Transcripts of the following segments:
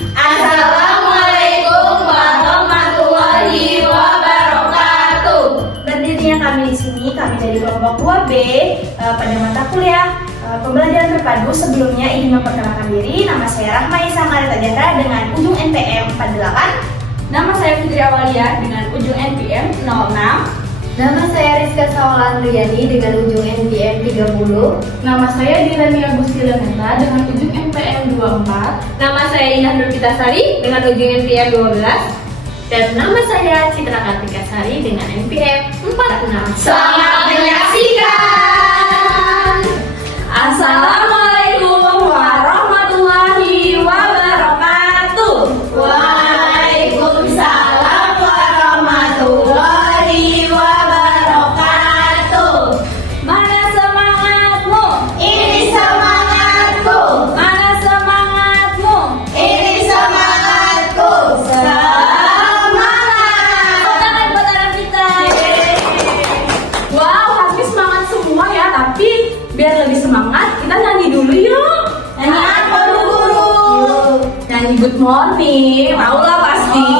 Assalamualaikum warahmatullahi wabarakatuh. Berdirinya kami di sini, kami dari kelompok 2B pada mata kuliah pembelajaran terpadu. Sebelumnya ingin memperkenalkan diri. Nama saya Rahma Isa Marita Jatra dengan ujung NPM 48. Nama saya Fitri Awalia dengan ujung NPM 06. Nama saya Rizka Sawalan Riyani dengan ujung NPM 30. Nama saya Dirani Agusti Leneta dengan ujung NPM 24. Nama saya Indah Nurkitasari dengan ujung NPM 12. Dan nama saya Citra Kartika Sari dengan NPM 46. Selamat menyaksikan. Assalamualaikum warahmatullahi wabarakatuh. Waalaikumsalam warahmatullahi wabarakatuh. Mana semangatmu? Ini semangatku. Mana semangatmu? Ini semangatku. Tangan buat anak kita. Wow, pasti semangat semua ya. Tapi biar lebih semangat, kita nyanyi dulu yuk. Nyanyi apa, Bu Guru? Nyanyi Good Morning. Tahu lah pasti.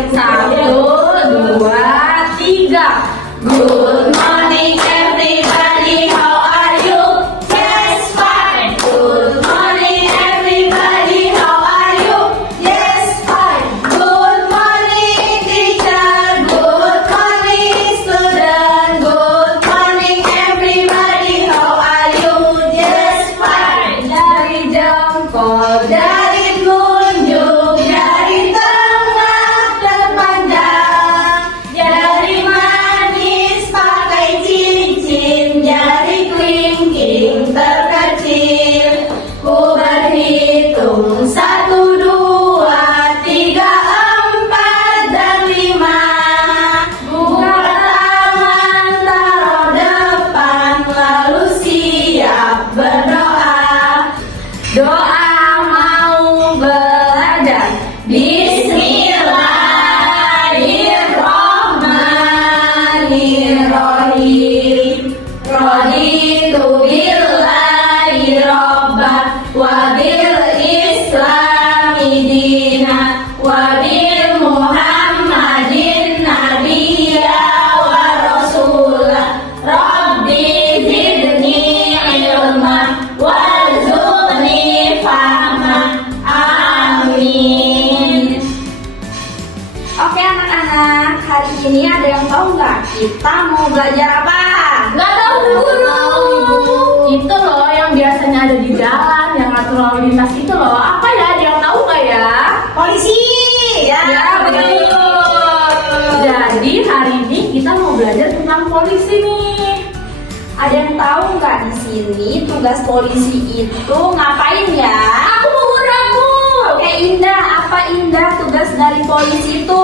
1, 2, 3. Good morning everybody, how are you? Yes, fine. Good morning, everybody. How are you? Yes, fine. Good morning, teacher. Good morning, student. Good morning, everybody. How are you? Yes, fine. Dari jempol, Dari kunjung, dari tengah terpanjang, jari manis pakai cincin, jari kelingking terkecil. Ku berhitung 1, 2, 3, 4, dan 5. Buka tangan taruh depan, lalu siap berdoa. Doa mau belajar. Bismillahirrahmanirrahim. Raditu billahi robba wa bil islami dina wa bil muhammadin nabiyya wa rasulah. Rabbi zidni ilma warzuqni fahma. Amin. Oke anak-anak, hari ini ada yang tahu nggak kita mau belajar apa? Nggak tahu, Guru. Itu loh yang biasanya ada di jalan, yang ngatur lalu lintas itu loh. Apa ya? Ada yang tahu nggak ya? Polisi. Ya betul. Jadi hari ini kita mau belajar tentang polisi nih. Ada yang tahu nggak di sini tugas polisi itu ngapain ya? Aku mau guru. Oke Indah, apa Indah tugas dari polisi itu?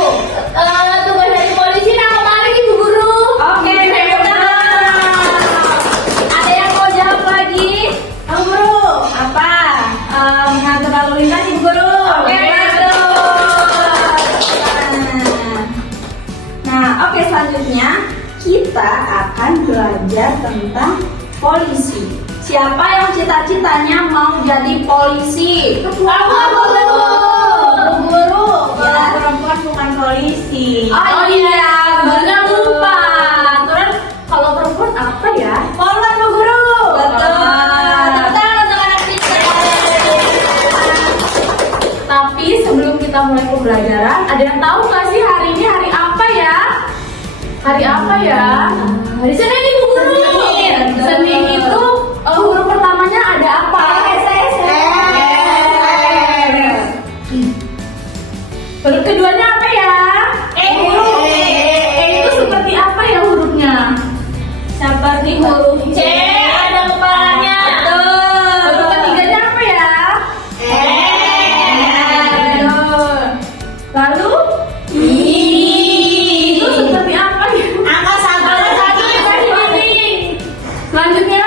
Tugas dari polisi nangkep maling, Ibu Guru. Oke, benar. Ada yang mau jawab lagi? Ibu Guru. Apa? Mengatur lalu lintas, Ibu Guru. Oke, betul. Nah, oke selanjutnya kita akan belajar tentang polisi. Siapa yang cita-citanya mau jadi polisi? Aku Guru. Guru. Ya. Kalau perempuan bukan polisi. Oh iya, benar lupa. Terus kalau perempuan apa ya? Polwan, Bu Guru. Betul. Tepuk tangan untuk anak kita. Tapi sebelum kita mulai pembelajaran, ada yang tahu nggak sih hari ini hari apa ya? Hari apa ya? Hari Senin, Ibu Guru. Senin itu huruf pertamanya ada apa? Huruf keduanya apa ya? Guru. Itu seperti apa ya hurufnya? Seperti huruf C ada kepalanya. Betul. Huruf ketiganya apa ya? Betul. Lalu itu seperti apa ya? Angka 1. Selanjutnya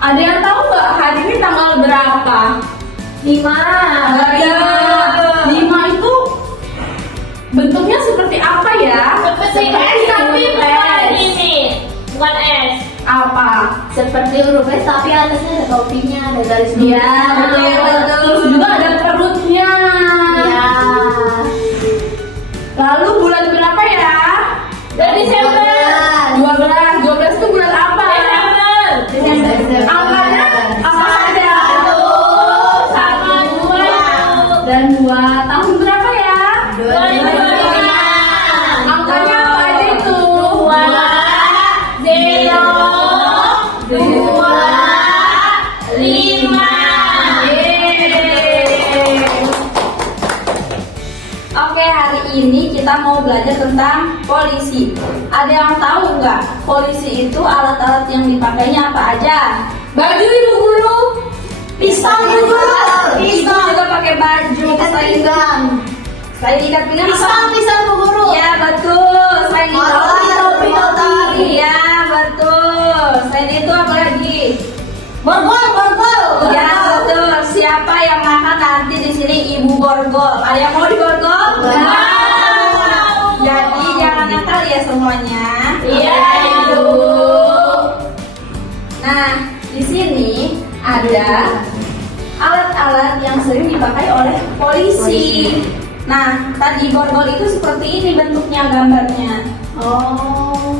ada yang tahu nggak hari ini tanggal berapa? 5. Ada 5 itu bentuknya seperti apa ya? Seperti S tapi bukan ini. Bukan S. Apa? Seperti huruf S tapi atasnya ada topinya, ada garis Iya, betul. kita mau belajar tentang polisi. Ada yang tahu nggak polisi itu alat-alat yang dipakainya apa aja? Baju Ibu Guru, pistol juga. Ibu juga pakai baju. Selain ikat pinggang, Pisau Bu Guru. ya betul. Selain itu, Topi. iya betul. Selain itu apa lagi? Borgol. Ya betul. Siapa yang makan nanti di sini Ibu borgol? Ada yang mau diborgol? Wow. Jadi jangan nakal ya semuanya. Iya, Ibu. Nah, di sini ada alat-alat yang sering dipakai oleh polisi. Nah, tadi borgol itu seperti ini bentuknya, gambarnya. Oh.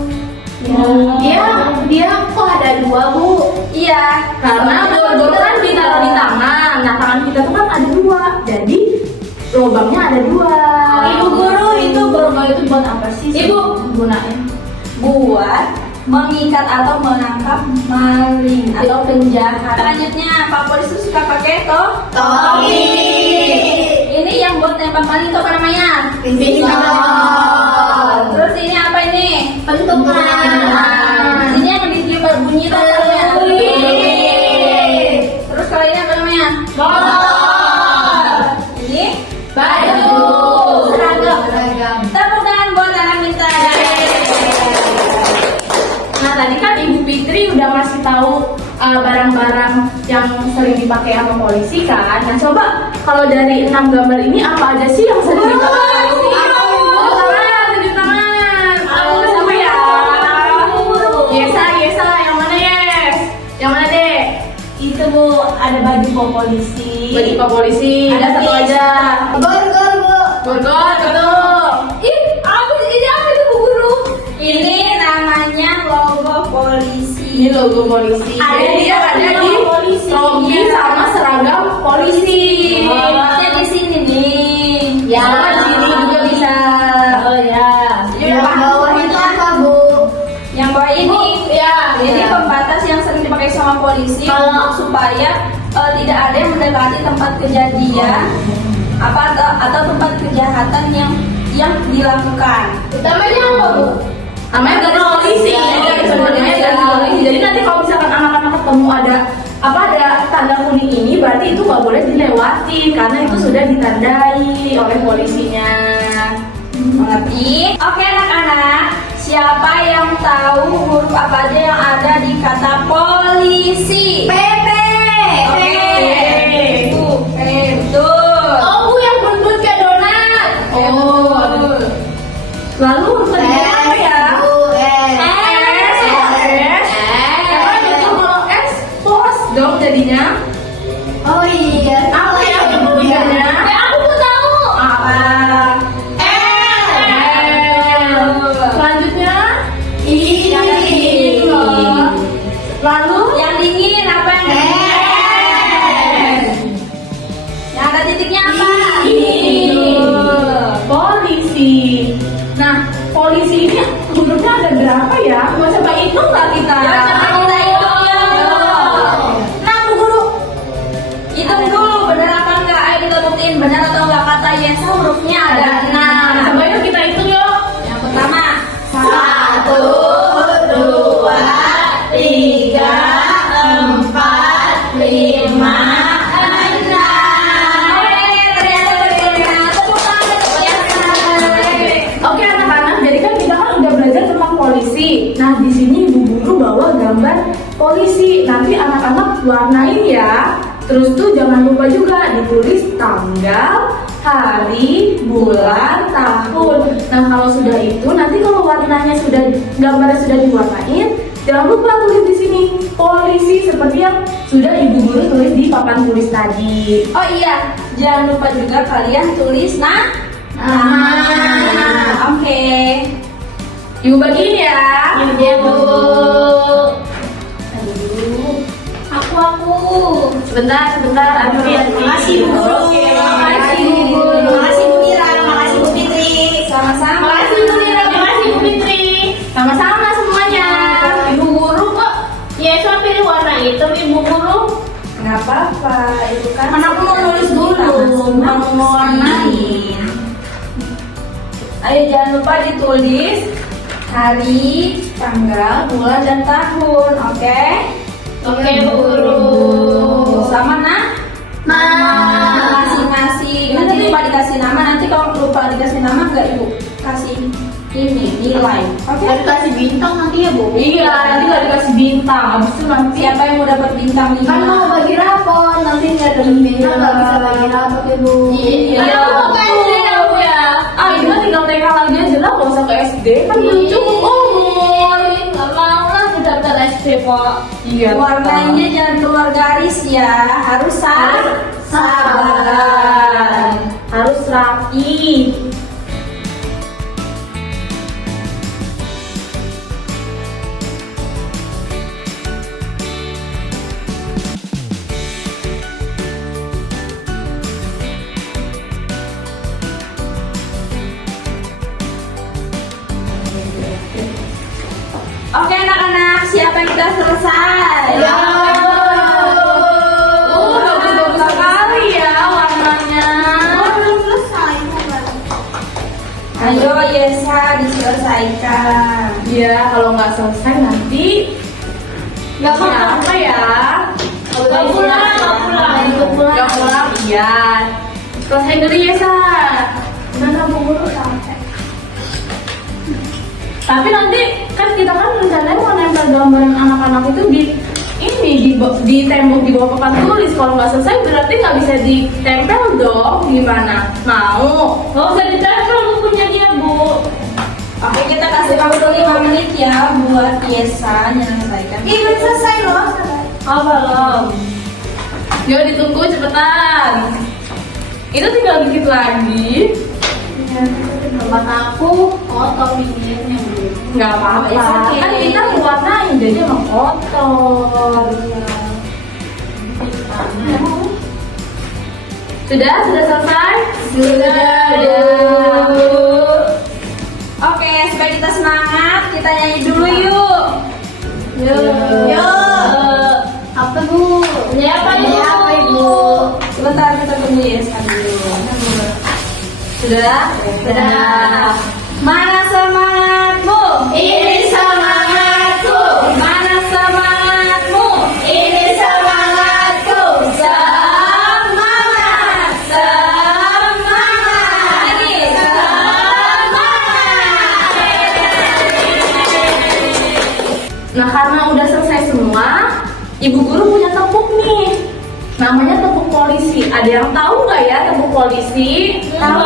Dia kok ada dua, Bu? Iya, Karena borgol kan ditaruh di tangan, nah tangan kita tuh kan ada dua, jadi lubangnya ada dua. Ibu Guru, itu borgol itu buat apa sih? Ibu gunain buat mengikat atau menangkap maling atau penjahat. Selanjutnya, Pak Polisi suka pakai Topi. Ini yang buat nembak maling itu apa namanya? Pistol. Terus ini apa ini? Pentungan. Nah, ini yang ditiup berbunyi itu apa namanya? Terus kalau ini apa namanya? Ini Baju. seragam. Tepuk tangan buat anak kita. Nah tadi kan Ibu Fitri udah ngasih tahu barang-barang yang sering dipakai sama polisi kan. Nah coba kalau dari 6 gambar ini apa aja sih yang sering dipakai polisi? Tunjuk tangan. Sama ya. Yesa, yang mana Yes? Yang mana Dek? Itu, Bu, ada baju polisi. Baju Pak Polisi. Ada satu aja. Borgol, Bu. Borgol, betul. Ini apa itu Bu Guru? Ini namanya logo polisi. Ini logo polisi. Ada Jadi dia ada di polisi. rompi sama seragam polisi. Ada di sini nih. Ya, Sama di sini juga bisa. Oh ya. Yang bawah itu apa, Bu? Yang bawah ini. Ya, Jadi pembatas yang sering dipakai sama polisi untuk supaya tidak ada yang mendekati tempat kejadian atau tempat kejahatan yang dilakukan. Utamanya apa, Bu? Namanya garis polisi. Sebenarnya garis polisi. Jadi nanti kalau misalkan anak-anak ketemu ada tanda kuning ini, berarti itu nggak boleh dilewati karena itu sudah ditandai oleh polisinya. Mengerti? Oke anak-anak, siapa yang tahu huruf apa aja yang ada di kata polisi? PP. Oke. P, betul. Oh, Bu, yang buntut kayak donat. Betul. Lalu urutannya apa ya? Pos dong jadinya. Oh iya. Apa ya tulisannya? Aku mau tahu. Apa? Selanjutnya Yang dingin loh. lalu Yang dingin apa yang dingin? Yang ada titiknya apa? polisi. Nah, polisi ini hurufnya ada berapa ya? Mau coba hitung nggak kita? Ya, coba kita hitung ya. Nah, Bu Guru. Hitung dulu benar apa enggak? Ayo kita buktiin benar atau enggak kata Yesa hurufnya ada 6. Coba yuk kita hitung yuk. Yang pertama 1, 2, 3, 4, 5, 6. Oke anak-anak, jadi kan kita kan udah belajar tentang polisi. Nah di sini Ibu Guru bawa gambar polisi. Nanti anak-anak warnain ya. Terus tuh jangan lupa juga ditulis tanggal, hari, bulan, tahun. Nah kalau sudah itu, nanti kalau warnanya gambarnya sudah diwarnain, jangan lupa tulis di sini polisi seperti yang sudah Ibu Guru tulis di papan tulis tadi. Oh iya, jangan lupa juga kalian tulis nama. Oke. Ibu bagiin ya. Iya, Bu. Aku. Sebentar. Aduh, Makasih, Bu Guru. Makasih, Bu Guru. Makasih, Bu Mira. Makasih, Bu Fitri. Sama-sama. Makasih Bu Mira, makasih Bu Fitri. Sama-sama semuanya. Ibu Guru kok Yeswa pilih warna hitam, Ibu Guru. Nggak apa-apa, itu kan. Kan aku mau nulis dulu, bukan mau warnain. Ayo jangan lupa ditulis hari, tanggal, bulan, dan tahun. Oke? Oke, Bu Guru. Sama nak? Masing-masing. Nanti lupa dikasih nama. Nanti kalau lupa dikasih nama nggak Ibu kasih ini nilai. Oke? Harus kasih bintang nanti ya, Bu. Iya, nanti nggak dikasih bintang. Abis itu nanti Siapa yang mau dapat bintang 5? Kan mau bagi rapot, nanti nggak ada bintang, nggak bisa bagi rapot ya, Bu. Iya. Iya, Aku kan SD ya, Bu ya. ini kan tinggal TK lagi aja lah, nggak usah ke SD. Kan belum cukup umur. Nggak mau lah daftar SD kok. Iya. Warnanya jangan keluar garis ya. Harus sabar. Harus rapi. Oke anak-anak, siapa yang sudah selesai? Ya. Bagus-bagus sekali ya warnanya. Belum selesai. Ayo Yesa diselesaikan. Iya, kalau nggak selesai nanti Nggak apa ya? Nggak pulang. Nggak pulang, iya. Selesai dulu ya, Sa. Mana Bu Guru sampai? Tapi nanti kan kita kan rencananya mau nempel gambaran anak-anak itu di tembok di bawah papan tulis. Kalau nggak selesai berarti nggak bisa ditempel dong. Gimana? Mau? Nggak usah ditempel bukunya dia, Bu. Oke, kita kasih waktu 5 menit ya buat Yesa menyelesaikan. Belum selesai loh. Oh, belum. Yuk ditunggu cepetan. Itu tinggal dikit lagi. Tempat aku kotor pinggirnya, Bu. Nggak apa-apa. It's okay. Kan kita mewarnain jadi emang kotor. Sudah selesai? Sudah. Oke, supaya kita semangat, kita nyanyi dulu yuk. Yuk. Apa, Bu? Apa, Ibu? Apa, Ibu? Sebentar kita tunggu Yesa dulu. Sudah? Sudah. Mana semangatmu? Ini semangatku. Mana semangatmu? Ini semangatku. Semangat, semangat. Lagi, Nah, karena udah selesai semua, Ibu Guru punya tepuk nih. Namanya tepuk polisi. Ada yang tahu nggak ya tepuk polisi? Tahu.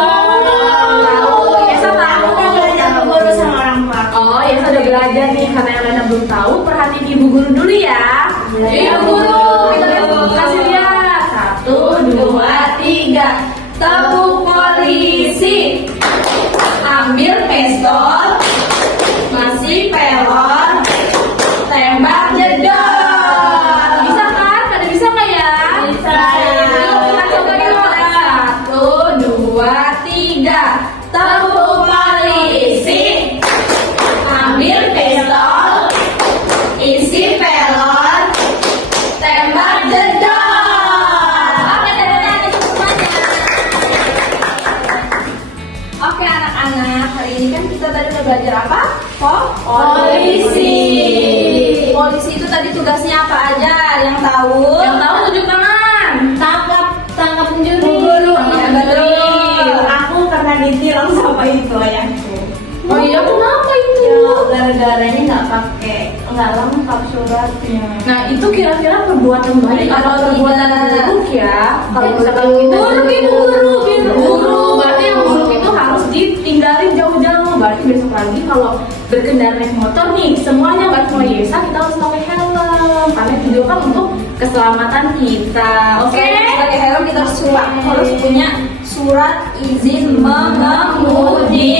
Yesa tahu. Belajar Bu Guru sama orang tua. Oh, Yesa udah belajar nih. Karena yang lainnya belum tahu, perhatiin Ibu Guru dulu ya. Ibu Guru, kita kasih lihat. 1, 2, 3. tepuk polisi. Ambil pistol, masih pelor, tembak jedor. Bisa kan? Pada bisa nggak ya? Bisa. Yuk, kita coba yuk. 1, 2, 3. Tepuk polisi. Ambil pistol, isi pelor, tembak jedor. Oke, teman-teman itu semuanya. Oke anak-anak, hari ini kan kita tadi udah belajar apa? Polisi. Polisi itu tadi tugasnya apa aja? Yang tahu? Yang tahu tunjuk tangan. Tangkap pencuri. Bu Guru, Iya, betul. aku pernah ditilang sama itu ayahku. Oh iya, kenapa itu? Ya, gara-garanya nggak lengkap suratnya. Nah, itu kira-kira perbuatan baik Kalau atau perbuatan tidak. buruk ya? Kalau Buruk. misalkan kita Buruk itu buruk, berarti yang buruk itu harus ditinggalin jauh-jauh. Berarti besok lagi kalau berkendara naik motor nih, semuanya nggak cuma Yesa, kita harus pakai helm. Karena itu juga kan untuk keselamatan kita. Oke? Sebagai helm kita harus punya surat izin mengemudi.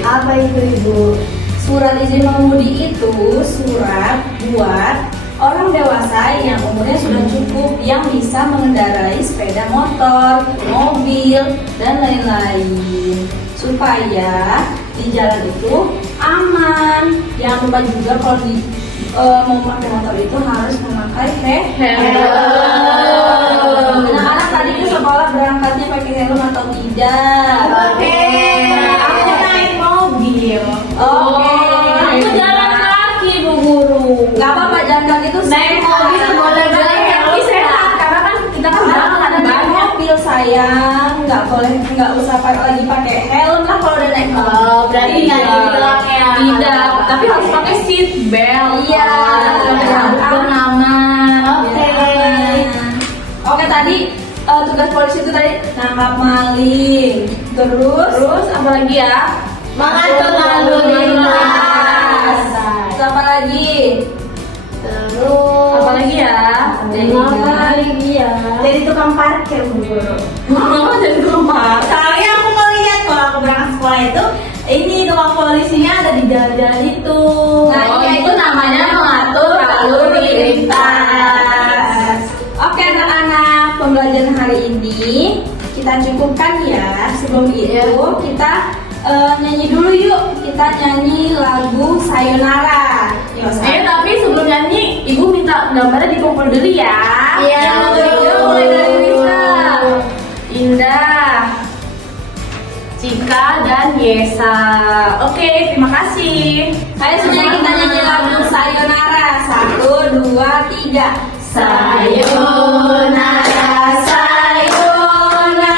Apa itu Ibu? Surat izin mengemudi itu surat buat orang dewasa yang umurnya sudah cukup yang bisa mengendarai sepeda motor, mobil, dan lain-lain. Supaya di jalan itu aman. Jangan lupa juga kalau mau pakai motor itu harus memakai helm. Anak-anak tadi ke sekolah berangkatnya pakai helm atau tidak? Oke. sayang, nggak usah lagi pakai helm lah kalau udah naik motor. Oh, berarti nggak Iya. dibilang ya. Tidak, tapi harus pakai seat belt. Iya. Biar aman. Oke. Oke, tadi tugas polisi itu tadi nangkap maling. Terus Apa lagi ya? Mengatur lalu lintas. terus apa lagi? Terus Apa lagi ya? Apa lagi ya? Jadi tukang parkir Bu Guru. Oh, jadi rumah. Soalnya aku ngeliat kalau aku berangkat sekolah itu ini tukang polisinya ada di jalan-jalan itu. Nah, Oh, iya, itu namanya mengatur lalu lintas. Oke anak-anak, pembelajaran hari ini kita cukupkan ya. Sebelum itu kita nyanyi dulu yuk. Kita nyanyi lagu Sayonara. Yuk, Tapi sebelum nyanyi, ibu minta gambarnya dikumpul dulu ya. Iya. Yuk, mulai dari Lisa, Indah, Cika, dan Yesa. Oke, terima kasih. Ayo semuanya kita nyanyi lagu Sayonara. 1, 2, 3. Sayonara, sayonara,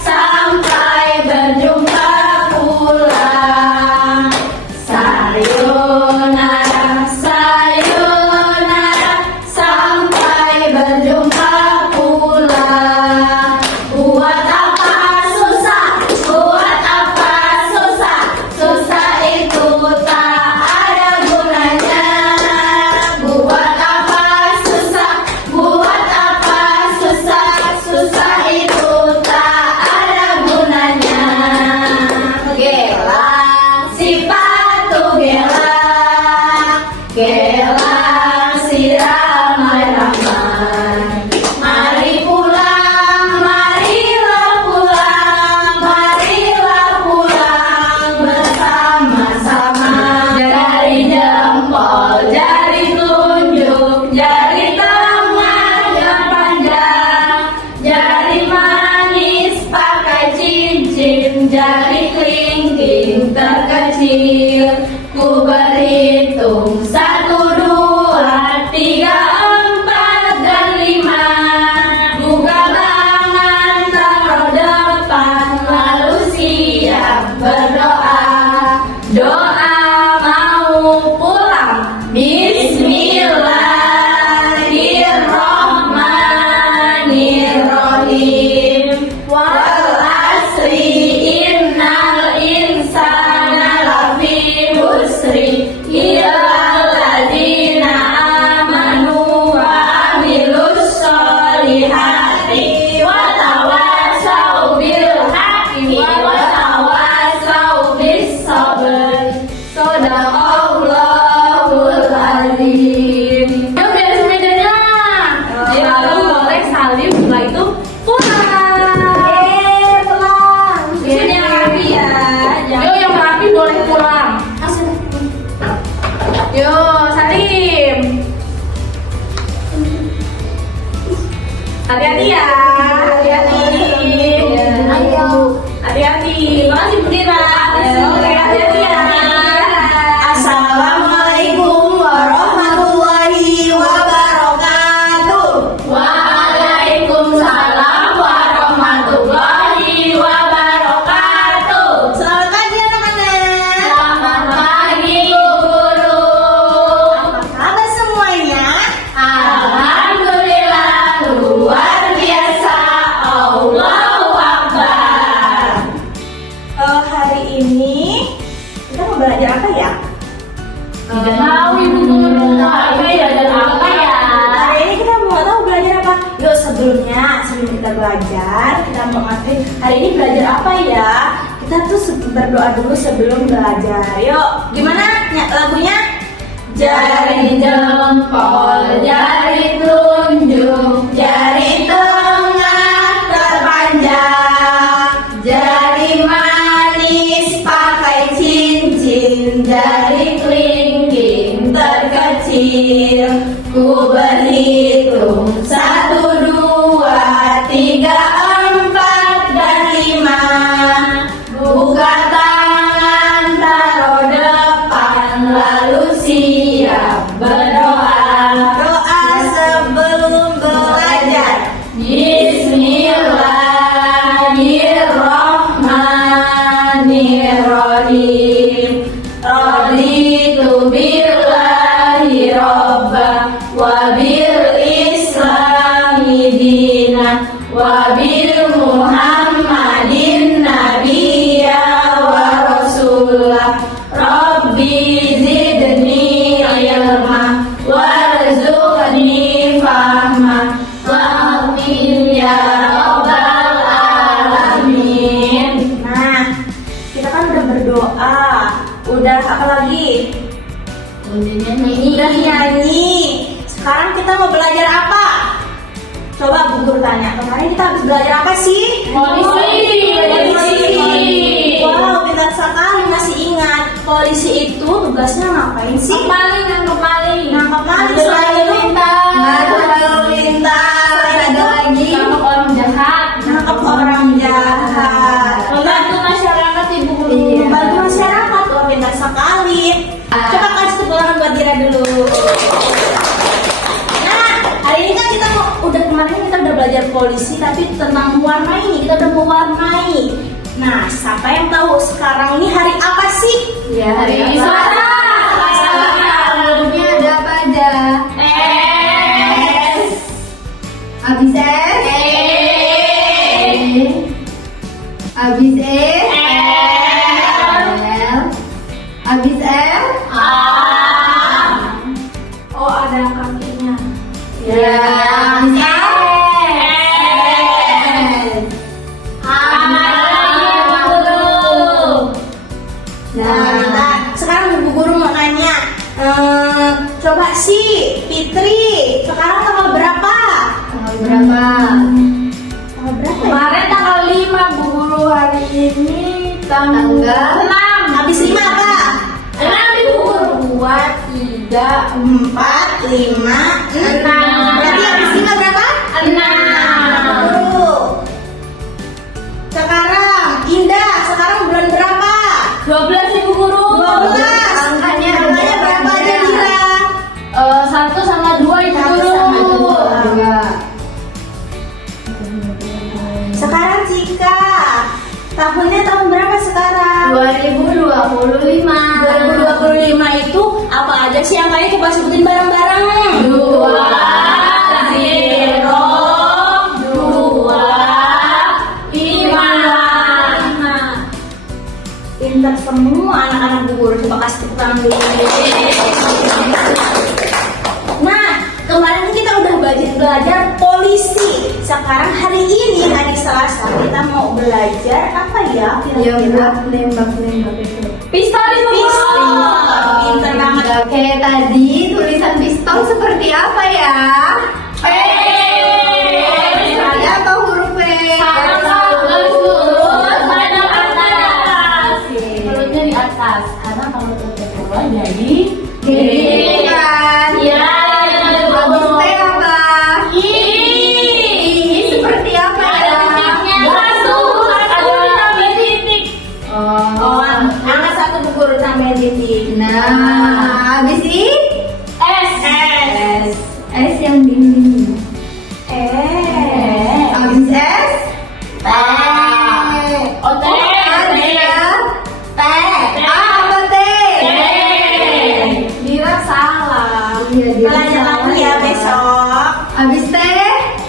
sampai berjumpa pulang. Sayonara, sayonara, sampai berjumpa pulang. Buat apa susah? Buat apa susah? Susah itu tak ada gunanya. Buat apa susah? Buat apa susah? Susah itu tak ada gunanya. Gelang sepatu gelang, gelang si ramai-ramai. Mari pulang, marilah pulang, marilah pulang bersama-sama. Jari jempol, jari telunjuk, jari tengah yang panjang, jari manis pakai cincin, jari kelingking terkecil. Ku berhitung 1, 2, 3, 4, dan 5. Buka tangan taruh depan, lalu siap berdoa. Doa mau pulang. Bismillahirrahmanirrahim. Wal asri innal insana lafi husri illal ladzina amanu wa amilus solihati wa tawasau bil haqqi wa tawasau bis sabr. Shadaqallahul azim. Yuk beres mejanya. Lalu boleh salim, setelah itu pulang. pulang. Susun yang rapi ya. Yuk yang rapi boleh pulang. Yuk salim. Hati-hati ya. Hati-hati. Ayo. Hati-hati. Makasih Bu Dira. Oke, hati-hati ya. Assalamualaikum warahmatullahi wabarakatuh. Waalaikumsalam warahmatullahi wabarakatuh. Selamat pagi anak-anak. Selamat pagi Bu Guru. Apa kabar semuanya? Alhamdulillah luar biasa. Allahu Akbar. Hari ini kita mau belajar apa ya? Tidak tahu Ibu Guru. Tapi belajar apa ya? Hari ini kita mau tahu belajar apa? Yuk sebelum kita belajar, kita mau ngasih hari ini belajar apa ya? Kita tuh berdoa dulu sebelum belajar. Yuk, gimana lagunya? Jari jempol, jari telunjuk, jari tengah terpanjang, jari manis pakai cincin, jari kelingking terkecil. Ku berhitung 1, 2, 3, 4, dan 5. Buka tangan taruh depan, lalu siap berdoa. Doa sebelum belajar. bil Muhammadin nabiyya wa rasulah. Rabbi zidni ilma warzuqni fahma wa'afin ya rabbal alamin. Nah, kita kan udah berdoa. Udah apa lagi? Udah nyanyi. Sekarang kita mau belajar apa? Coba Bu Guru tanya. Kemarin kita habis belajar apa sih? Polisi. Wow, pintar sekali masih ingat. Polisi itu tugasnya ngapain sih? Nangkep maling. Nangkep maling selain itu. Nangkep lalu lintas. Ada lagi. Nangkep orang jahat. Nangkep orang jahat. Membantu masyarakat, Ibu Guru. Membantu masyarakat. Wah, pintar sekali. Coba kasih tepuk tangan buat Dira dulu. Nah, hari ini kan kita kemarin kita udah belajar polisi, tapi tentang mewarnai nih, kita udah mewarnai. Nah, siapa yang tahu sekarang ini hari apa sih? Ya, hari ini Selasa. Sebelumnya ada apa aja? S. Habis S? Habis E? L? Habis L? Oh, ada kakinya. Ya. Habis A? Nah, sekarang Bu Guru mau nanya, coba sih Fitri, sekarang tanggal berapa? Tanggal berapa? Tanggal berapa? Ya? Kemarin tanggal 5, Bu Guru. Hari ini Tanggal 6. Habis 5 apa? 6, Ibu Guru. 2, 3, 4, 5, 6. Berarti habis 5 berapa? 6. Guru. Sekarang Indah, sekarang bulan berapa? 12, Ibu Guru. 12. Angkanya berapa aja Dira? 1 sama 2, Ibu Guru. Sekarang Cika, tahunnya tahun berapa sekarang? 2025. 2025 itu apa aja sih yang lain? Coba sebutin bareng-bareng. 2, 0, 2, 5. Pintar semua anak-anak Bu Guru. Coba kasih tepuk tangan dulu. Nah, kemarin kita udah belajar polisi. Sekarang hari ini hari Selasa kita mau belajar apa ya? Ya, nembak itu. Pistol, Ibu Guru. Pistol. Pintar banget. Oke, tadi tulisan pistol seperti apa ya? Seperti apa huruf P? Perutnya di atas, karena kalau perutnya bawah jadi Jadi kan. Iya. Habis T apa? Ini seperti apa ya? Oh, angka 1 Bu Guru tambahin titik. Nah, habis I? S. S yang dingin. Habis S? T. Oh, T. T. Apa T? Dira salah. Iya, dia Belajar lagi ya besok. Habis T?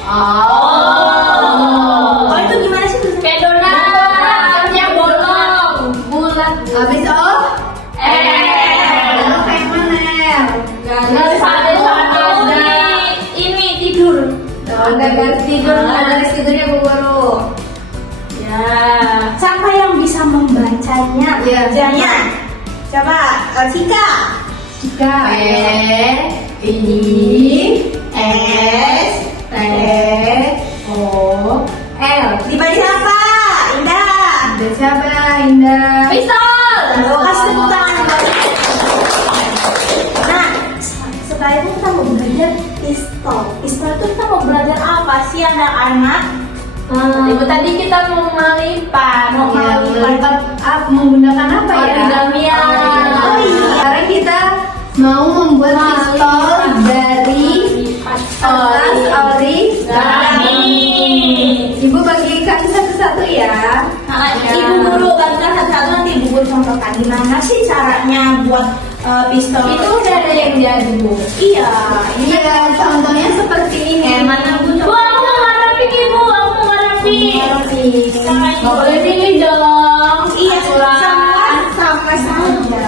Oh, itu gimana sih tulisannya? Kayak donat yang bolong, bulat. Habis O? Lalu kayak mana? Satu ini tidur. Ada garis tidur, ada garis tidurnya Bu Guru. Ya. Siapa yang bisa membacanya? Iya. Bacanya. Coba Cika. Jika I S T O L. dibaca apa? Indah. Ada siapa Indah? Pistol. Kasih tepuk tangan. Nah, setelah itu kita mau belajar pistol. Pistol itu kita mau belajar apa sih anak-anak? Ibu tadi kita mau melipat, Menggunakan apa ya? Origamian. Oh iya. Sekarang kita mau membuat pistol dari kertas origami. Ibu bagikan satu-satu ya. Nah, Ibu Guru bagikan satu-satu, nanti Ibu Guru contohkan gimana sih caranya buat pistol. Itu udah ada yang jadi, Bu. Iya. Iya, contohnya seperti ini. Mana Bu? Bu, aku mau ngarepin Ibu, aku mau pilih. Nggak boleh pilih dong. Iya, Aturan. semua sama saja.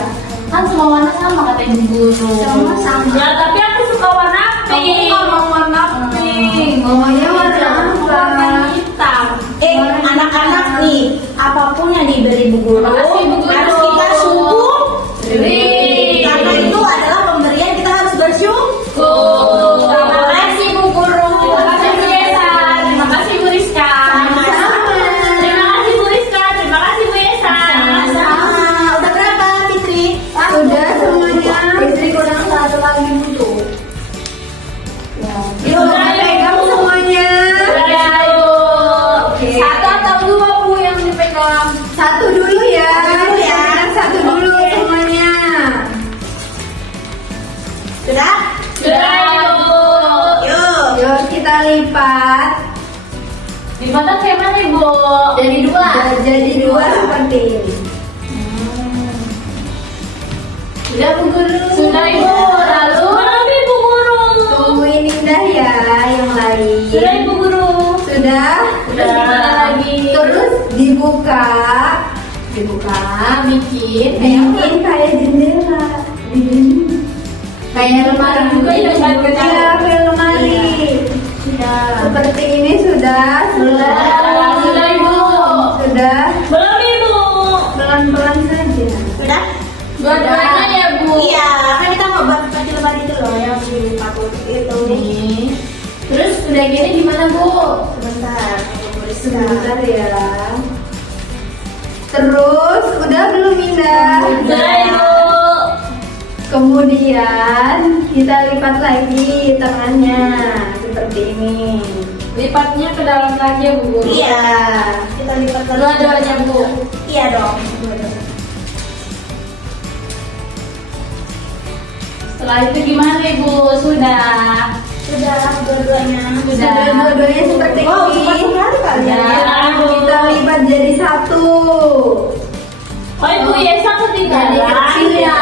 Kan semua warna sama kata ibu guru. Semua sama. Ya tapi aku suka warna Aku pink. nggak mau warna pink. Maunya warna Warna apa? hitam. Anak-anak nih, apapun yang diberi Bu Guru, Makasih, Bu Guru. harus kita Syukur. karena itu adalah pemberian, kita harus bersyukur. Terima kasih Bu Guru. Terima kasih Bu Yesa. Terima kasih Bu Rizka. Terima kasih Bu Rizka. Terima kasih Bu Yesa. Sama. Udah berapa, Fitri? Sudah semuanya. Istri kurang satu lagi butuh. Yuk, Pegang semuanya. Oke. Satu atau dua Bu yang dipegang? Satu dulu ya. Satu ya. Satu dulu Oke. semuanya. Sudah? Sudah Ibu. Yuk. Yuk kita lipat. Dipotong kayak mana Ibu? Jadi dua. Jadi dua seperti ini. Sudah Bu Guru. Sudah Ibu. Lalu belum Ibu Guru. Tungguin Indah ya yang lain. Sudah Ibu Guru. Sudah? Terus gimana lagi? Terus dibuka. Dibuka, bikin. Bikin kayak jendela. Kayak lemari juga ya Iya, kayak lemari. Sudah. Seperti ini sudah. Sudah Ibu. Sudah. Belum Ibu. Pelan-pelan saja. Sudah? Dua-duanya ya Bu. Iya, kan kita mau buat seperti lemari itu loh yang dipakai itu. Nih. Terus udah gini gimana Bu? Sebentar, aku tulis Sebentar ya. Terus udah belum Indah? Sudah Ibu. Kemudian kita lipat lagi tengahnya seperti ini. Lipatnya ke dalam lagi ya Bu Guru. Iya, kita lipat lagi. Dua-duanya Bu. Iya dong. Dua-duanya. Setelah itu gimana Ibu? Sudah. Sudah dua-duanya. Sudah dua-duanya seperti Wow, ini. cepat sekali kalian. Sekarang kita lipat jadi satu. Oh Ibu Yesa ketinggalan. Jadi kecil ya.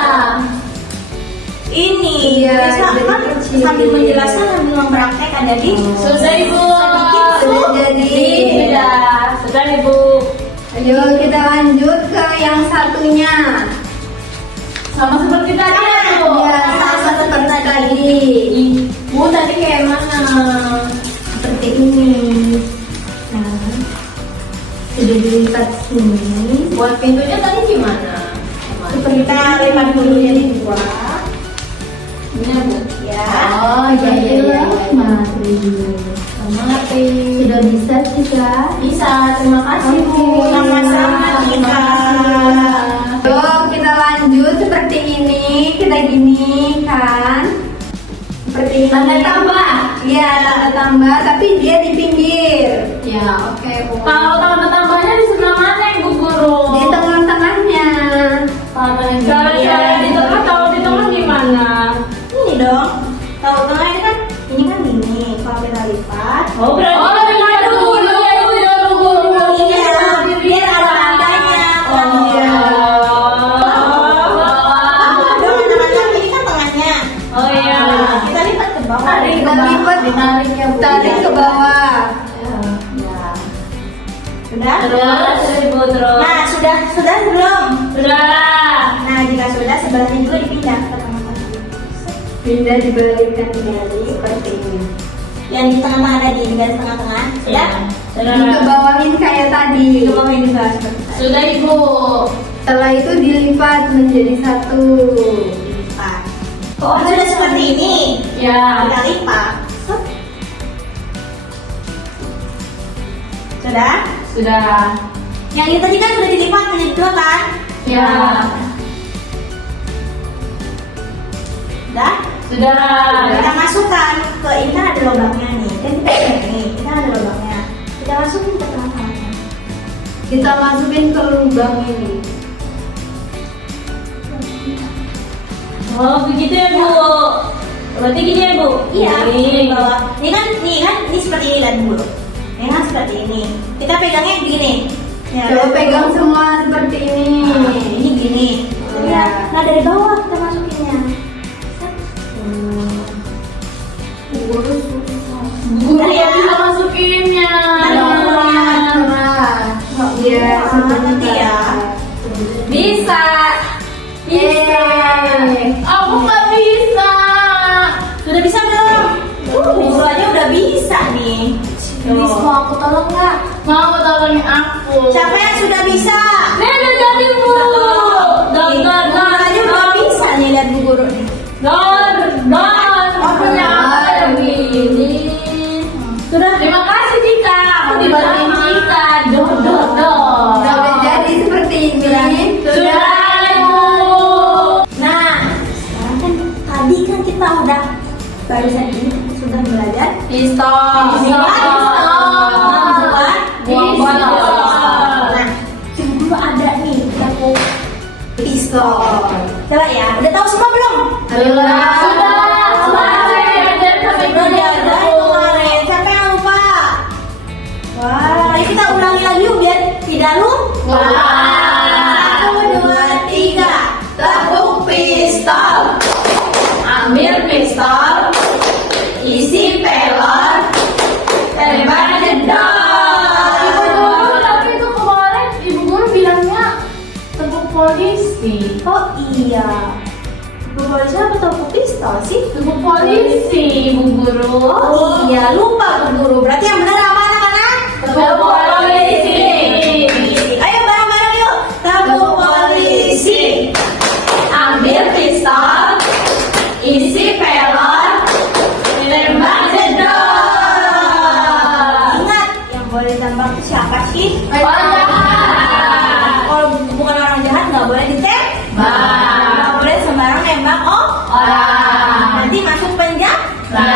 Ini Iya, bisa jadi kan kecil. sambil menjelaskan sambil mempraktekkan jadi Sudah Ibu. Sudah jadi. Sudah. Sudah Ibu. Ayo kita lanjut ke yang satunya. Sama seperti tadi ya Bu. Ya, sama seperti tadi. Bu tadi kayak mana? Seperti ini. Nah, sudah dilipat sini. Buat pintunya tadi gimana? kita lipat dulu jadi dua. Ini ya Bu. Ya. Oh iya iya iya. Mari. Mari. Sudah bisa kita. Bisa. Terima kasih Bu. Oke. Sama-sama kita. Yuk kita lanjut seperti ini. Kita gini kan. Seperti ini. Tanda tambah. Iya, tanda tambah tapi dia di pinggir. Ya oke Bu. Kalau tanda tambahnya di sebelah mana Ibu Guru? Di tengah-tengahnya. Kalau saya di tengah, kalau di tengah gimana? Ini dong. Tahu tengah ini kan ini. Kalau kita lipat. Oh berarti Oh, lipat dulu ya Bu ya Bu Guru. Iya, biar ada tandanya. Oh, iya. Dong anak-anak ini kan tengahnya. Oh iya. Nah, kita lipat ke bawah. Kita lipat, Ditarik ya Bu. tarik ke bawah. Sudah? Terus Ibu terus. Nah, sudah belum? Sudah. Nah, jika sudah sebelahnya juga dipindah ke tengah-tengah. Pindah dibalikkan jari seperti ini. Yang di tengah-tengah tadi, di garis tengah-tengah. Sudah? Dikebawahin kayak tadi. Di bawah ini juga seperti tadi. Sudah Ibu. Setelah itu dilipat menjadi satu. Lipat. Oh, sudah seperti ini. Ya. Kita lipat. Sudah? Sudah. Yang itu tadi kan sudah dilipat menjadi dua kan? Ya. Sudah? Sudah. Kita masukkan ke ini kan ada lubangnya nih. Kan kita lihat nih, kita ada lubangnya. Kita masukin ke tengah-tengahnya. Kita masukin ke lubang ini. Oh begitu ya Bu. Berarti gini ya Bu. Iya, di Ini. bawah. Ini seperti ini kan dulu. Ini kan seperti ini. Kita pegangnya begini. Ya, Coba dari pegang bawah. semua seperti ini. Ini gini. Ya. Nah dari bawah kita masukinnya. Guru bisa masukinnya. Nah, Berat. tolong nggak? Mau tolongin aku. Siapa yang sudah bisa? Nenek jadi Bu. Dokter, aja belum bisa nih lihat Bu Guru nih. Aku punya apa yang ini? Sudah. Terima kasih Cika. Aku dibantuin Cika. Sampai jadi seperti ini. Sudah Ibu. Nah, sekarang kan tadi kan kita udah barusan ini kita sudah belajar Pistol. Nah, dulu ada nih kita mau pistol. Coba ya, udah tahu semua belum? Sudah. Udah diajarin kemarin. Siapa yang lupa? Wah, ini kita ulangi lagi yuk biar tidak lupa. 1, 2, 3. Tepuk pistol. Ambil pistol. Isi pelor. Tembak jedor. Ibu guru, tapi itu kemarin ibu guru bilangnya tepuk polisi. Oh iya. Bu polisi apa tepuk pistol sih? Tepuk polisi, ibu guru. Oh iya, lupa Bu Guru. Berarti yang benar apa anak-anak? Tepuk polisi. Ayo bareng-bareng yuk. Tepuk polisi. Ambil pistol. Isi pelor. Tembak jedor. Ingat, yang boleh tembak itu siapa sih? Orang jahat. Kalau bukan orang jahat nggak boleh ditembak. Nggak boleh sembarang nembak Orang. nanti masuk penjara.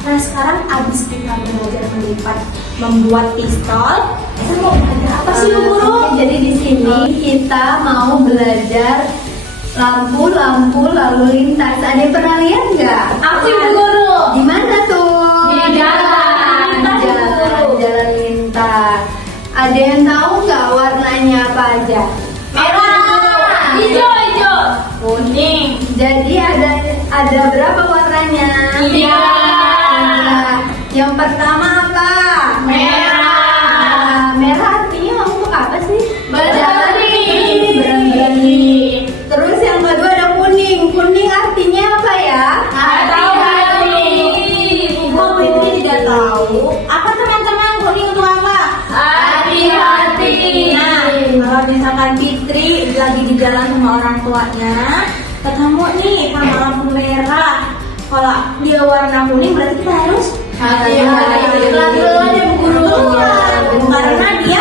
Nah sekarang abis kita belajar melipat membuat pistol, kita mau belajar apa sih Bu Guru? Jadi di sini kita mau belajar lampu-lampu lalu lintas. Ada yang pernah lihat nggak? Aku Ibu Guru. Di mana tuh? Di jalan. Jalan lintas. Ada yang tahu nggak warnanya apa aja? Merah. Hijau. Kuning. Jadi ada berapa warnanya? 3. Nah, yang pertama apa? Merah. Merah artinya untuk apa sih? Berani. Terus yang kedua ada kuning. Kuning artinya apa ya? Hati-hati. Ibu itu tidak tahu. Apa teman-teman kuning untuk apa? Hati-hati. Nah, kalau misalkan Fitri lagi di jalan sama orang tuanya, ketemu nih sama lampu merah. Kalau dia warna kuning berarti kita harus Hati-hati. Pelan-pelan ya Bu Guru. Karena dia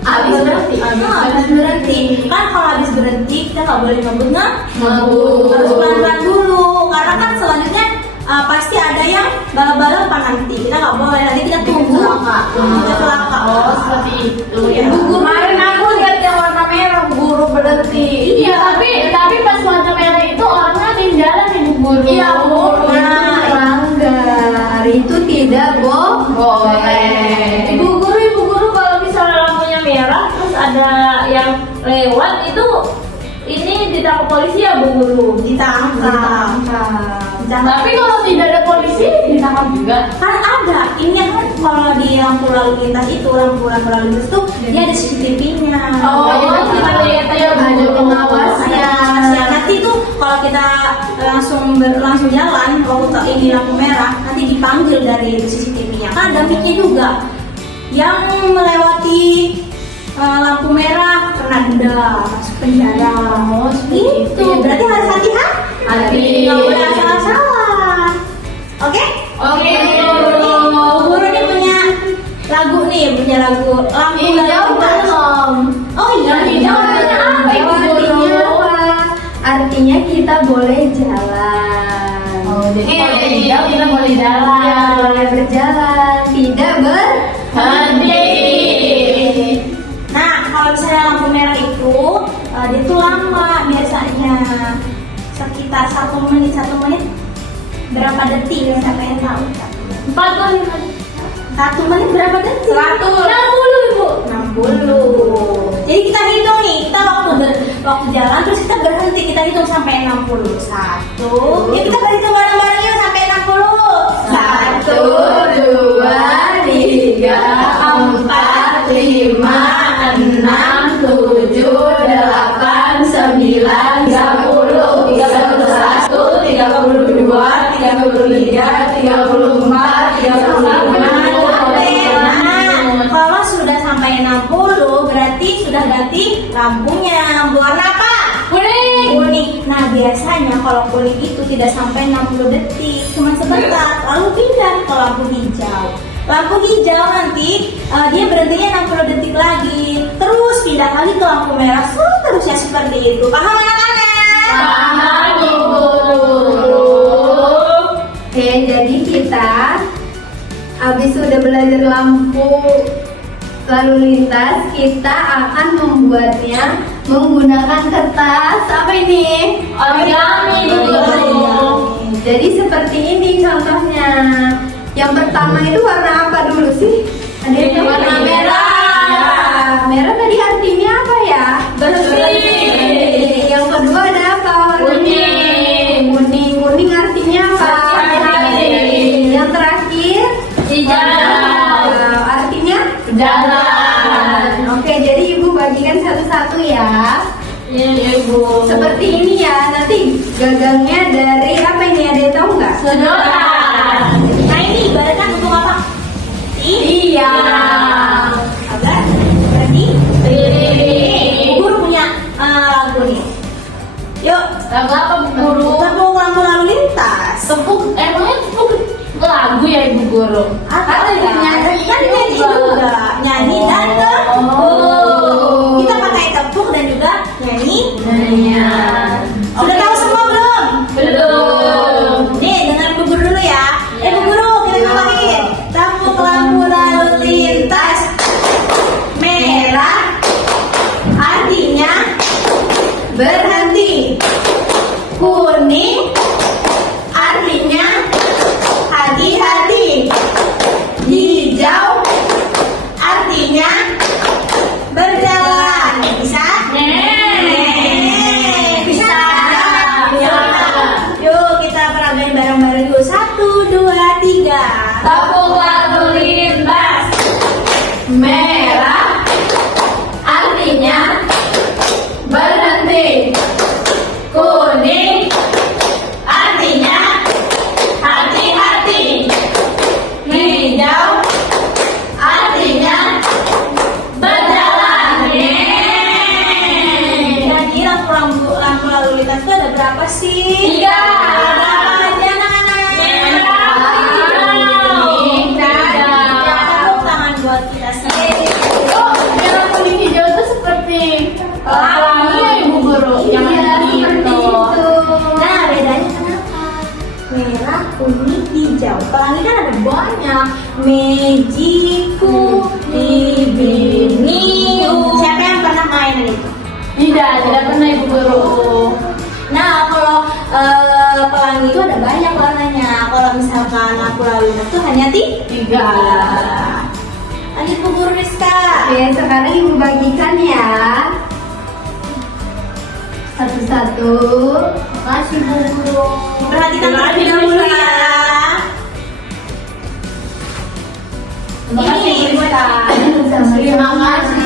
habis berhenti. Habis berhenti. Kan kalau habis berhenti kita nggak boleh ngebut Ngebut. Harus pelan-pelan dulu. Karena kan selanjutnya pasti ada yang balap-balapan nanti. Kita nggak boleh. Nanti kita tunggu. Kita celaka. Oh, seperti itu ya. Bu Guru. Kemarin aku lihat yang warna merah, guru berhenti. Iya, tapi pas warna merah itu orangnya ada yang jalan Ibu Guru. Iya, Bu. Melanggar. Itu tidak Boleh. Ibu guru kalau misalnya lampunya merah terus ada yang lewat itu ini ditangkap polisi ya Bu Guru. Ditangkap. Tapi kalau tidak ada polisi ditangkap juga. Kan ada. Ini kan kalau di lampu lalu lintas itu lampu lalu lintas tuh dia ada CCTV-nya. Oh, kita lihat aja ada pengawasnya. Nanti tuh kalau kita langsung jalan kalau ini lampu merah nanti dipanggil dari CCTV-nya. Kan ada mic-nya juga. Yang melewati lampu merah kena denda, masuk penjara. Itu berarti harus hati-hati. Nggak boleh salah-salah. Oke? Oke. Guru nih punya lagu lampu Hijau lalu lintas. belum. Oh iya, Hijau artinya apa Ibu Guru? Artinya apa? Artinya kita boleh jalan. Oh, jadi kalau hijau kita boleh Ya, jalan. boleh berjalan, tidak Henti. Nah, kalau misalnya lampu merah itu dia tuh lama biasanya sekitar 1 menit berapa detik? Siapa yang tahu? 1 menit berapa detik? 160 Ibu. 60. Jadi kita hitung nih, kita waktu jalan terus kita berhenti, kita hitung sampai 60. 1. Ya kita berhitung bareng-bareng yuk sampai 60. 1, 2, 3, 4, 5, 6, 7, 8, 9, 10, 31, 32, 33, 34, Nah, kalau sudah sampai 60 berarti sudah ganti lampunya. Berwarna apa? Kuning. Nah, biasanya kalau kuning itu tidak sampai 60 detik, cuma sebentar, lalu pindah ke lampu hijau. Lampu hijau nanti dia berhentinya 60 detik lagi, terus pindah lagi ke lampu merah, seterusnya seperti itu. Paham anak-anak? Paham, Ibu. Oke, jadi kita habis sudah belajar lampu lalu lintas, kita akan membuatnya menggunakan kertas apa ini? Origami, Bu. Jadi seperti ini contohnya. Yang pertama itu warna apa dulu sih? Ada yang tahu? Warna merah. Merah tadi artinya apa ya? Bersih. Yang kedua ada apa? Kuning. Kuning artinya apa? Bersih. Yang terakhir Hijau. artinya Jalan. Oke, jadi Ibu bagikan satu-satu ya. Iya, Bu. Seperti ini ya. Nanti gagangnya dari apa ini? Ada yang tahu nggak? Sedotan. Nah, ini ibaratkan untuk apa? Iya. Sabar. Berarti Ini. Bu Guru punya lampu nih. Yuk, Lagu apa, Bu Guru? tepung lampu lalu lintas. Tepuk, emangnya tepuk lagu ya, Ibu Guru? Atau ya? nyanyi kan nyanyi juga, nyanyi dan Oh. kita pakai tepuk dan juga nyanyi. Iya. Sudah tahu semua belum? Belum. Nih, dengan Bu Guru dulu ya. Bu Guru, kita tambahin. Tepuk lampu lalu lintas. Merah artinya berhenti. Kuning artinya hati-hati. Hijau artinya berjalan. Bisa? Bisa. Yuk kita peragain bareng-bareng yuk. 1, 2, 3. Tepuk lalu lintas. Merah artinya berhenti. Kuning artinya hati-hati. Hijau artinya berjalan. Jadi lampu lalu lintas itu ada berapa sih? 3. Berapa aja anak-anak? Tepuk tangan buat kita sendiri. Oh, merah kuning hijau itu seperti pelangi ya, Ibu Guru? Jangan gitu. Nah, bedanya kenapa? Merah, kuning, hijau. Pelangi kan ada banyak. Mejiku, Nibiniu. Siapa yang pernah main itu? Tidak pernah, Ibu Guru. Nah, kalau pelangi itu ada banyak warnanya. Kalau misalkan lampu lalu lintas itu hanya 3. Lanjut Bu Guru Rizka. Oke, sekarang Ibu bagikan ya. Satu-satu. Makasih, Bu Guru. Perhatikan terlebih dahulu ya. Terima kasih, Ini buat Rizka. Terima kasih. Sama-sama.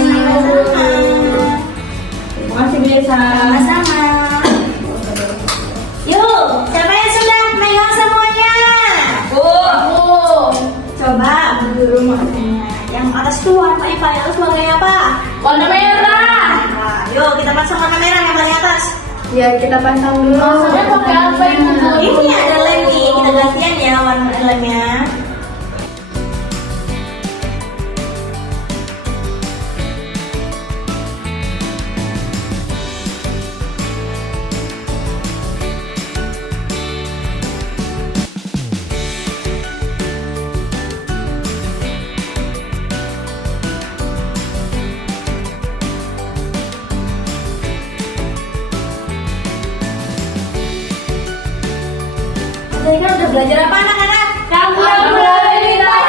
Terima kasih, Bisa. Sama-sama. Yuk, siapa yang sudah megang semuanya? Coba Bu Guru makanya. Yang atas itu warna yang paling atas warnanya apa? Warna merah. Nah, yuk kita pasang warna merah yang paling atas. Ya, kita pasang dulu. Maksudnya pakai apa, Ibu Guru? Ini ada lem nih, kita gantian ya warna lemnya. Tadi kan udah belajar apa anak-anak? Lampu lalu lintas.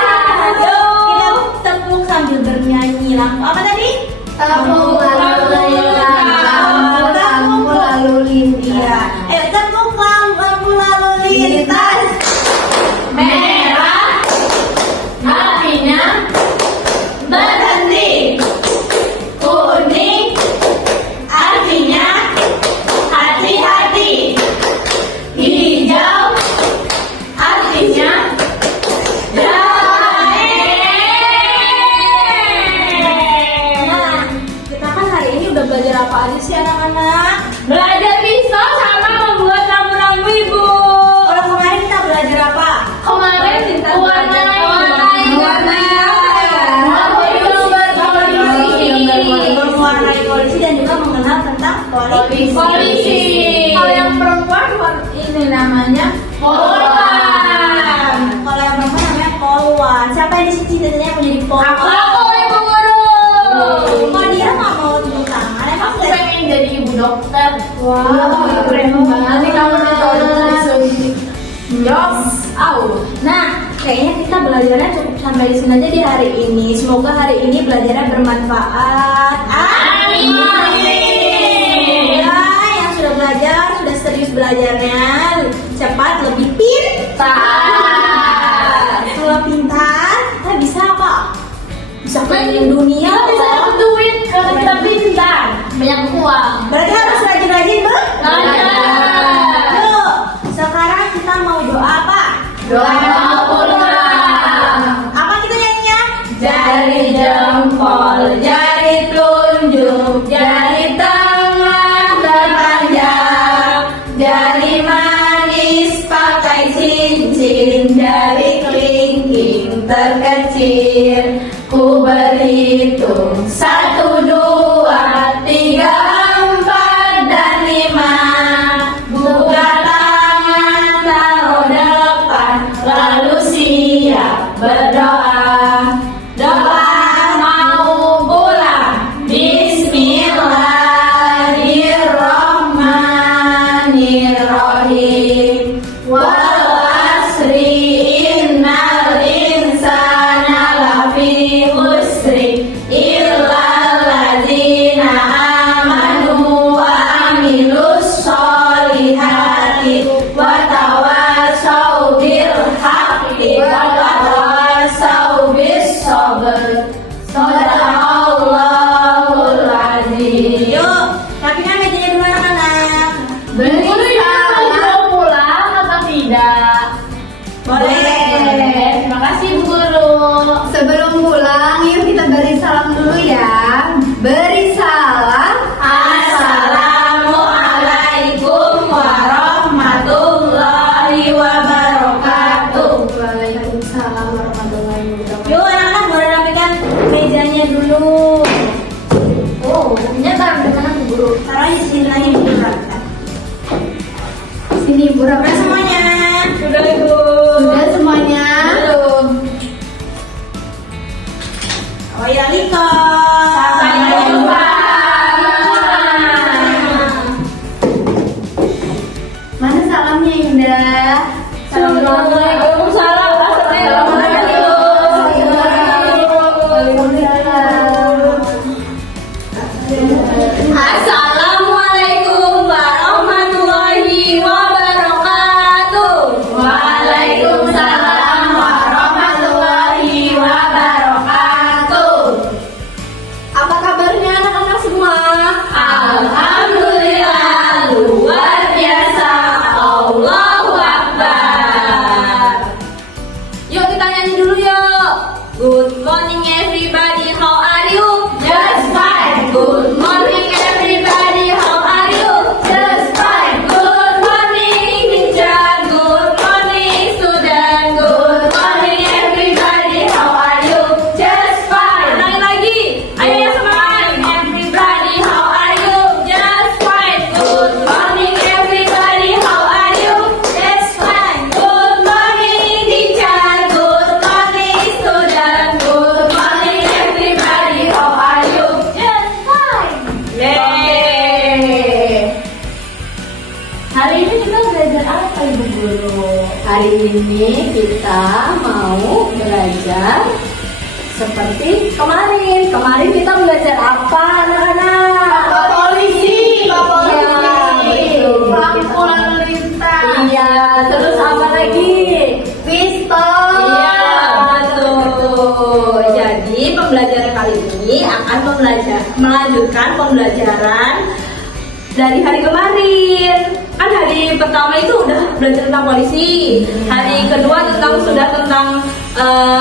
Yuk, kita tepuk sambil bernyanyi. Lampu apa tadi? Tepuk lalu lintas. Lampu lalu lintas. Ayo tepuk lampu lalu lintas. Merah artinya berhenti. Kuning artinya hati-hati. Hijau artinya jalan. polisi. Kalau yang perempuan ini namanya Polwan. Kalau yang perempuan namanya polwan. Siapa yang cita-citanya menjadi polwan? Aku ibu guru. Kok dia nggak mau tepuk tangan? Emang Aku pengen jadi ibu dokter. Wow, keren banget. Nanti kamu disuntik. Nah, kayaknya kita belajarnya cukup sampai di sini aja di hari ini. Semoga hari ini belajarnya bermanfaat. Amin. Ya, yang sudah belajar, sudah serius belajarnya, cepat lebih pintar. Kalau pintar, kita bisa apa? Bisa keliling dunia. Kita bisa dapat duit kalau kita pintar. Banyak uang. Berarti harus rajin-rajin Belajar. Yuk, sekarang kita mau doa apa? Doa pulang. Apa kita nyanyinya? Jari jempol, jari telunjuk, jari tengah terpanjang, jari manis pakai cincin, jari kelingking terkecil. Ku berhitung 1, 2, 3, 4 dan 5. Buka tangan taruh depan, lalu siap berdoa. Doa mau pulang. Bismillahirrahmanirrahim. Wal asri innal insana lafi khusri illal ladzina amanu wa amilus solihati wa tawasau bil haqqi wa tawasau bis sabr. Sadaqallahul azim. Yuk, rapikan mejanya dulu anak-anak. Mau pulang atau tidak? Boleh. Terima kasih Bu Guru. Sebelum pulang, yuk kita beri salam dulu ya. Beri salam. Assalamualaikum warahmatullahi wabarakatuh. Waalaikumsalam warahmatullahi wabarakatuh. Yuk anak-anak boleh rapikan mejanya dulu. Oh, bukunya taruh di mana Bu Guru? Taruh di sini lagi dulu rapikan. Sini Bu Udah Rafa. semuanya. Sudah Ibu. Sudah semuanya? Belum. Oh ya Liko. Sampai jumpa. Mana salamnya Indah? Assalamualaikum. Assalamualaikum warahmatullahi wabarakatuh. Waalaikumsalam warahmatullahi wabarakatuh. Apa kabarnya anak-anak semua? Alhamdulillah luar biasa. Allahu Akbar. Yuk kita nyanyi dulu yuk. Good morning everybody, how are you? Just fine. Good morning everybody, how are you? Just fine. Good morning teacher, good morning student, good morning everybody, how are you? Just fine. Ulangi lagi. Ayo yang semangat. Everybody, how are you? Just fine. Good morning everybody, how are you? Just fine. Good morning teacher, good morning student, good morning everybody, how are you? Just fine. Yeay. Hari ini kita belajar apa Ibu Guru? Hari ini kita mau belajar seperti kemarin. Kemarin kita belajar apa anak-anak? Polisi. Iya, betul. Lampu lalu lintas. Iya, terus apa lagi? Pistol. Iya, betul. Jadi pembelajaran kali ini akan melanjutkan pembelajaran dari hari kemarin. Kan hari pertama itu udah belajar tentang polisi. Hari kedua tentang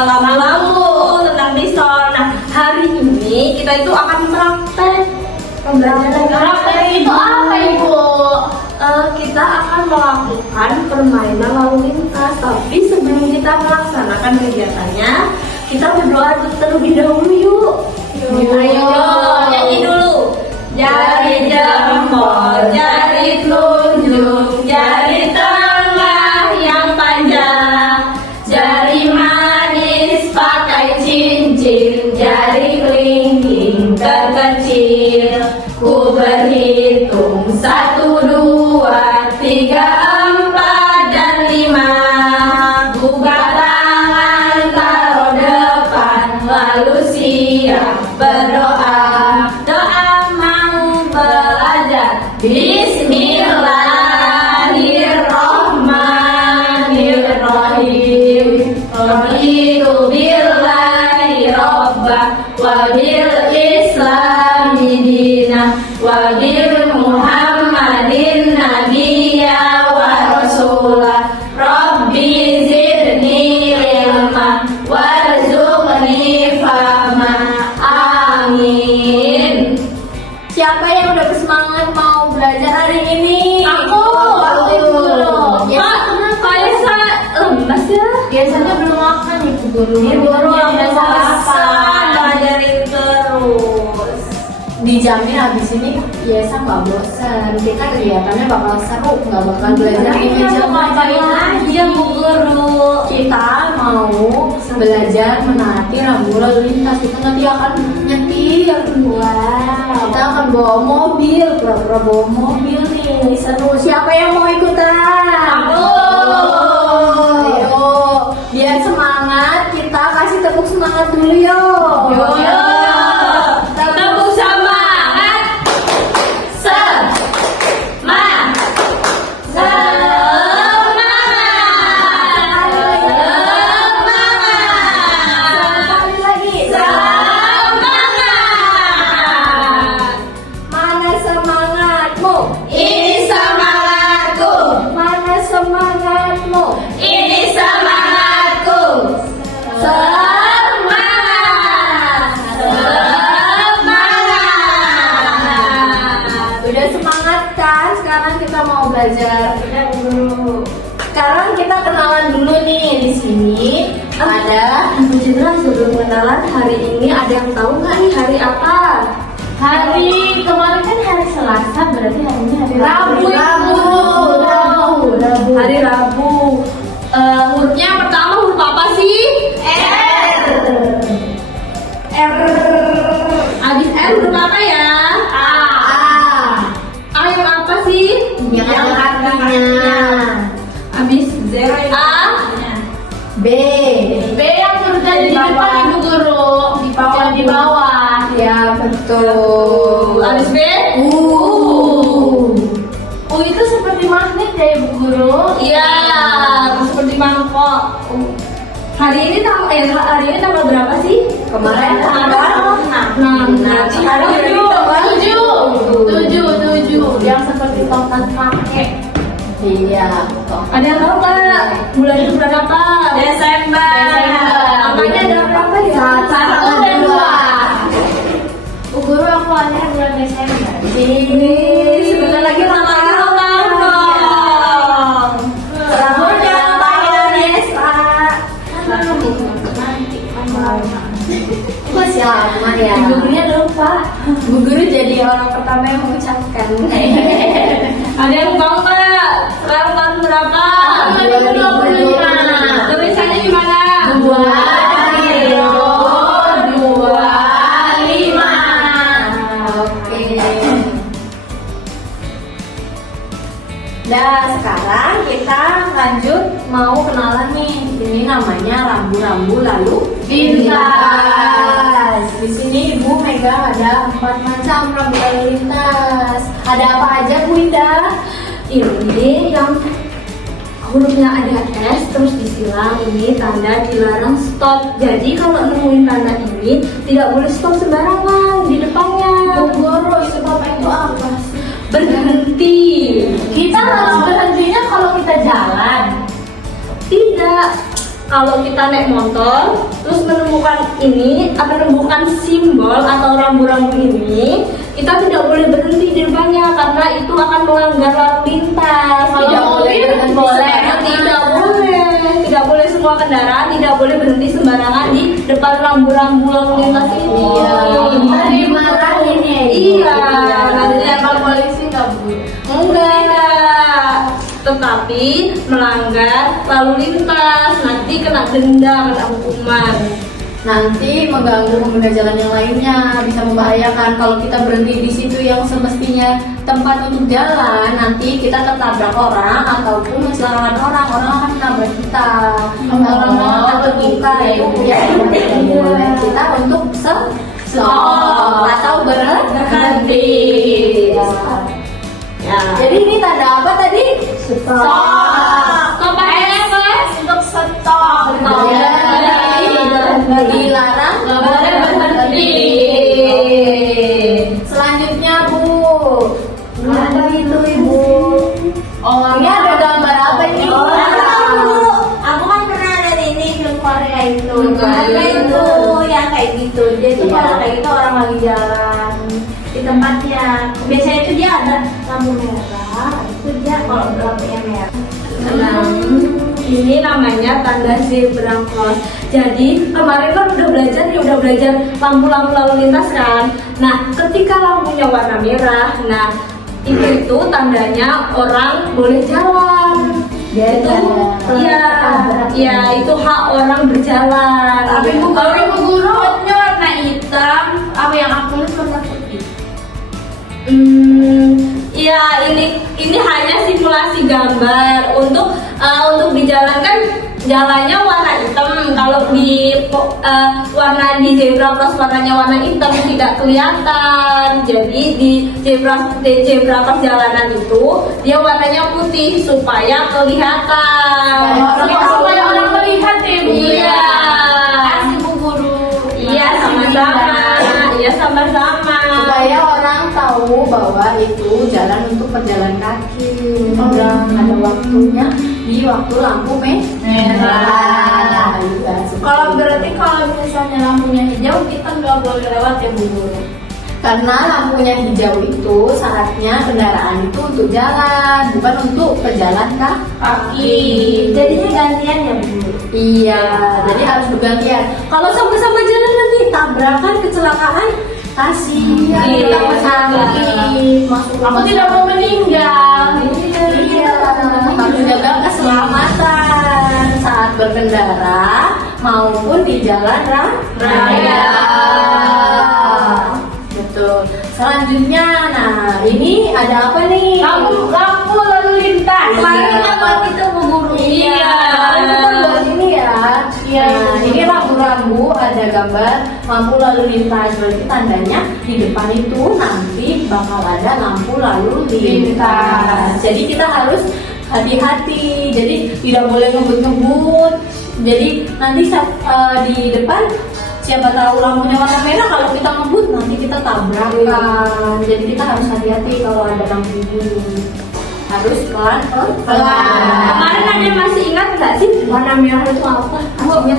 lampu-lampu, tentang pistol. Nah, hari ini kita itu akan praktek pembelajaran. Praktek itu apa Ibu? Kita akan melakukan permainan lalu lintas. Tapi sebelum kita melaksanakan kegiatannya, kita berdoa terlebih dahulu yuk. Ayo, nyanyi dulu. Jari jempol, runcing jari kelingking terkecil. Ku berhitung 1, 2, 3, 4, dan 5. Buka tangan taruh depan, lalu siap berdoa. Doa mau belajar. Bismillahirrahmanirrahim. Raditu billahi robba wa bil islami dina wa bil muhammadin nabiyya wa rasulah. Rabbi zidni ilma warzuqni fahma. Amin. Siapa yang udah bersemangat mau belajar hari ini? Aku. Pak, Kaisa lemas ya? Biasanya belum makan Ibu Guru. Ibu Guru Yang udah biasa bosan belajarin terus. Dijamin habis ini Yesa nggak bosan. Kita kegiatannya bakal seru, nggak bakal belajar ini aja. Ngapain aja Bu Guru? Kita mau belajar menaati rambu lalu lintas. Kita nanti akan nyetir. Wow. Kita akan bawa mobil, pura-pura bawa mobil nih. Seru. Siapa yang mau ikutan? Aku. Ayo, biar semangat. Kita kasih tepuk semangat dulu yuk. Yo. Tepuk semangat. Semangat. Sekali lagi. Semangat. Mana semangatmu? Ini semangatku. Mana semangatmu? Ini semangatku. Semangat. Semangat. Udah semangat kan? Sekarang kita mau belajar. Sekarang kita kenalan dulu nih. Di sini ada Bu Citra, sebelum kenalan hari ini ada yang tahu nggak nih hari apa? hari kemarin kan hari Selasa, berarti hari ini hari Rabu, Rabu. Hari Rabu. Hurufnya yang pertama huruf apa sih? R. Abis R huruf apa ya? A. A yang apa sih? Yang artinya Abis Z. A. B. B yang hurufnya di depan Ibu Guru. Di bawah. Yang di bawah. Ya betul. Abis B. U itu seperti magnet ya Ibu Guru. Iya, seperti mangkok. Hari ini tanggal berapa sih? Kemarin tanggal 6. Nanti hari ini tanggal 7. Yang seperti tongkat kakek. Iya. Ada yang tahu nggak? Bulan itu bulan apa? Desember. Angkanya ada berapa ya? 1 dan 2. Bu Guru aku lahir bulan Desember. Ini sebentar lagi ulang tahun dong. Selamat ulang tahun Nesa. Masih lama ya. Ibu gurunya lupa. Bu Guru jadi orang pertama yang mengucapkan. Ada yang tahu nggak? Sekarang tahun berapa? 2025. Tulisannya gimana? 2025. Oke. Nah, sekarang kita lanjut mau kenalan nih. Ini namanya rambu-rambu lalu lintas. Di sini Ibu megang ada 4 macam rambu lalu lintas. Ada apa aja Bu Indah? Ini yang hurufnya ada S terus disilang, ini tanda dilarang stop. Jadi kalau nemuin tanda ini tidak boleh stop sembarangan di depannya. Bu Guru, stop itu apa sih? Berhenti. Kita harus berhentinya kalau kita jalan. Tidak. Kalau kita naik motor terus menemukan simbol atau rambu-rambu ini, kita tidak boleh berhenti di depannya karena itu akan melanggar lalu lintas. Kalau Tidak mobil boleh. boleh. Tidak boleh semua kendaraan tidak boleh berhenti sembarangan di depan rambu-rambu lalu lintas ini. Kita dimarahin ya. Iya, nanti Ditembak polisi nggak Bu? enggak, tetapi melanggar lalu lintas nanti kena denda, kena hukuman. nanti mengganggu pengguna jalan yang lainnya, bisa membahayakan. Kalau kita berhenti di situ yang semestinya tempat untuk jalan, nanti kita tertabrak orang ataupun mencelakakan orang akan menabrak kita. Orang akan terluka, ya boleh kita untuk stop atau berhenti. Ya. Jadi ini tanda apa tadi? Stop. Untuk stop. Dilarang berhenti. Selanjutnya Bu, apa itu Ibu? Ini ada gambar apa ini? Aku kan pernah ada ini film Korea itu. Apa itu? Yang kayak gitu. Dia tuh kalau kayak gitu orang lagi jalan di tempatnya. Biasanya itu dia ada lampu merah. Itu dia kalau lampunya merah. Ini namanya tanda zebra cross. Jadi kemarin kan udah belajar lampu-lampu lalu lintas kan. Nah, ketika lampunya warna merah, nah itu tandanya orang boleh jalan. Iya, itu hak orang berjalan. Tapi Bu Guru warna hitam, apa yang aku lihat warna putih. Iya, ini hanya simulasi gambar untuk dijalankan jalannya warna hitam. Kalau di warna di zebra cross warnanya warna hitam tidak kelihatan. Jadi di zebra cross jalanan itu dia warnanya putih supaya kelihatan. Supaya orang melihat ya Bu. Iya. Kasih Bu Guru. Iya, sama-sama. Iya, sama-sama. Supaya orang tahu bahwa itu jalan untuk pejalan kaki. Ada waktunya di waktu lampu merah. Kalau misalnya lampunya hijau kita nggak boleh lewat ya Bu Guru. Karena lampunya hijau itu saatnya kendaraan itu untuk jalan, bukan untuk pejalan kaki. Jadinya gantian ya Bu. Iya, jadi harus bergantian. Kalau sama-sama jalan nanti tabrakan, kecelakaan, kasihan. Iya. Masuk Aku tidak mau meninggal. Iya, harus jaga keselamatan saat berkendara maupun di jalan raya. Betul. Selanjutnya, nah ini ada apa nih? Lampu lalu lintas. Iya. Buat itu Bu Guru. Iya. Kita buat ini ya. Iya. Nah, ini rambu-rambu ada gambar lampu lalu lintas. Berarti tandanya di depan itu nanti bakal ada lampu lalu lintas. Jadi kita harus hati-hati. Jadi tidak boleh ngebut-ngebut. Jadi nanti saat di depan siapa tahu lampunya warna merah, kalau kita ngebut nanti kita tabrakan. Jadi kita harus hati-hati kalau ada lampu ini. Harus pelan-pelan. Kemarin ada yang masih ingat nggak sih warna merah itu apa? Maksudnya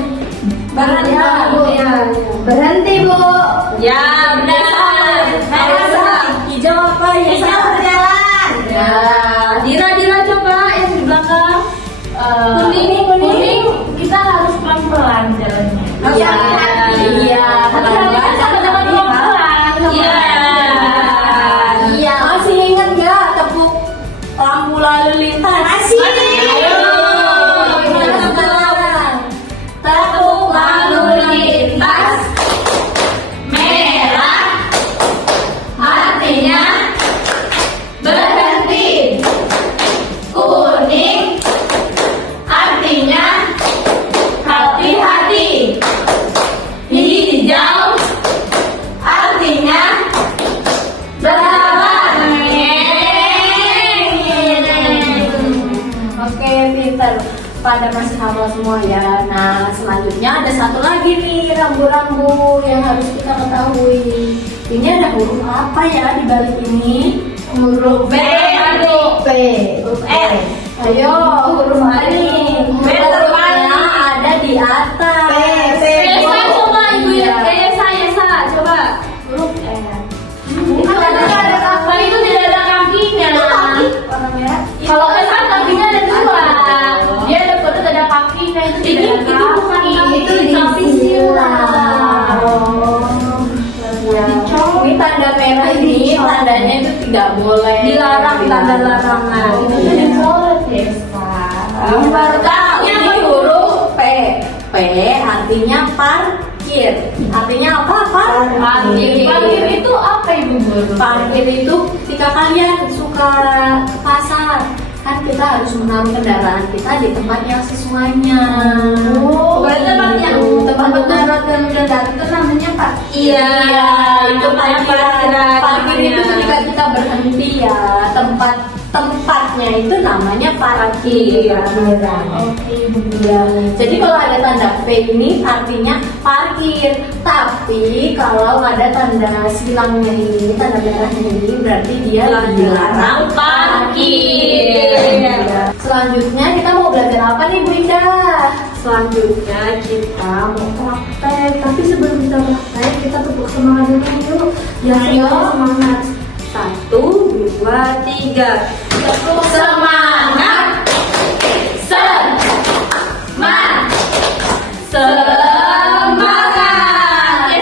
Berhenti Bu. Ya, benar. Hijau apa ya? Hijau berjalan. Ya. Dira coba yang di belakang. Kuning kita harus pelan-pelan jalannya. Iya. Iya. Iya. Masih ingat nggak tepuk lampu lalu lintas? Masih. Ayo. Gimana sekarang? Tepuk lalu lintas. Merah Artinya berhenti. Kuning artinya hati-hati. Hijau artinya berhalangan. Oke, pintar. Pada masih hafal semua ya. Nah, selanjutnya ada satu lagi nih rambu-rambu yang harus kita ketahui. Ini ada huruf apa ya di balik ini? Huruf B, aduh. P. Huruf R. Ayo, huruf apa nih? Hurufnya ada di atas. Yesa, coba Ibu Yesa, coba. Huruf R. Ada apa itu tidak ada kakinya? Warna merah. Kalau S kakinya ada dua. Dia ada perut ada kakinya itu Ini tidak ada bukan kaki. kaki, Itu tapi disilang. Ya. Ini tanda merah ini tandanya itu tidak boleh. Dilarang, tanda larangan. Itu dicoret ya Pak. Baru tahu ini huruf P. P artinya parkir. parkir. Artinya apa? Parkir itu apa Ibu Guru? Parkir itu ketika kalian suka ke pasar, kan kita harus menaruh kendaraan kita di tempat yang sesuainya. Bukan tempat yang tempat darurat dan mendadak itu namanya parkir. Iya, itu parkiran. Parkir itu ketika kita berhenti ya, tempatnya itu namanya parkir. Oke Ibu Guru. Ya, jadi kalau ada tanda P ini artinya parkir. Tapi kalau ada tanda silangnya ini, tanda merahnya ini berarti dia dilarang parkir. Selanjutnya kita mau belajar apa nih Bu Indah? Selanjutnya kita mau praktek. Tapi sebelum kita praktek, kita tepuk semangat dulu yuk. Ya, Ayo. semangat. 1, 2, 3. Tepuk semangat. Semangat. Semangat.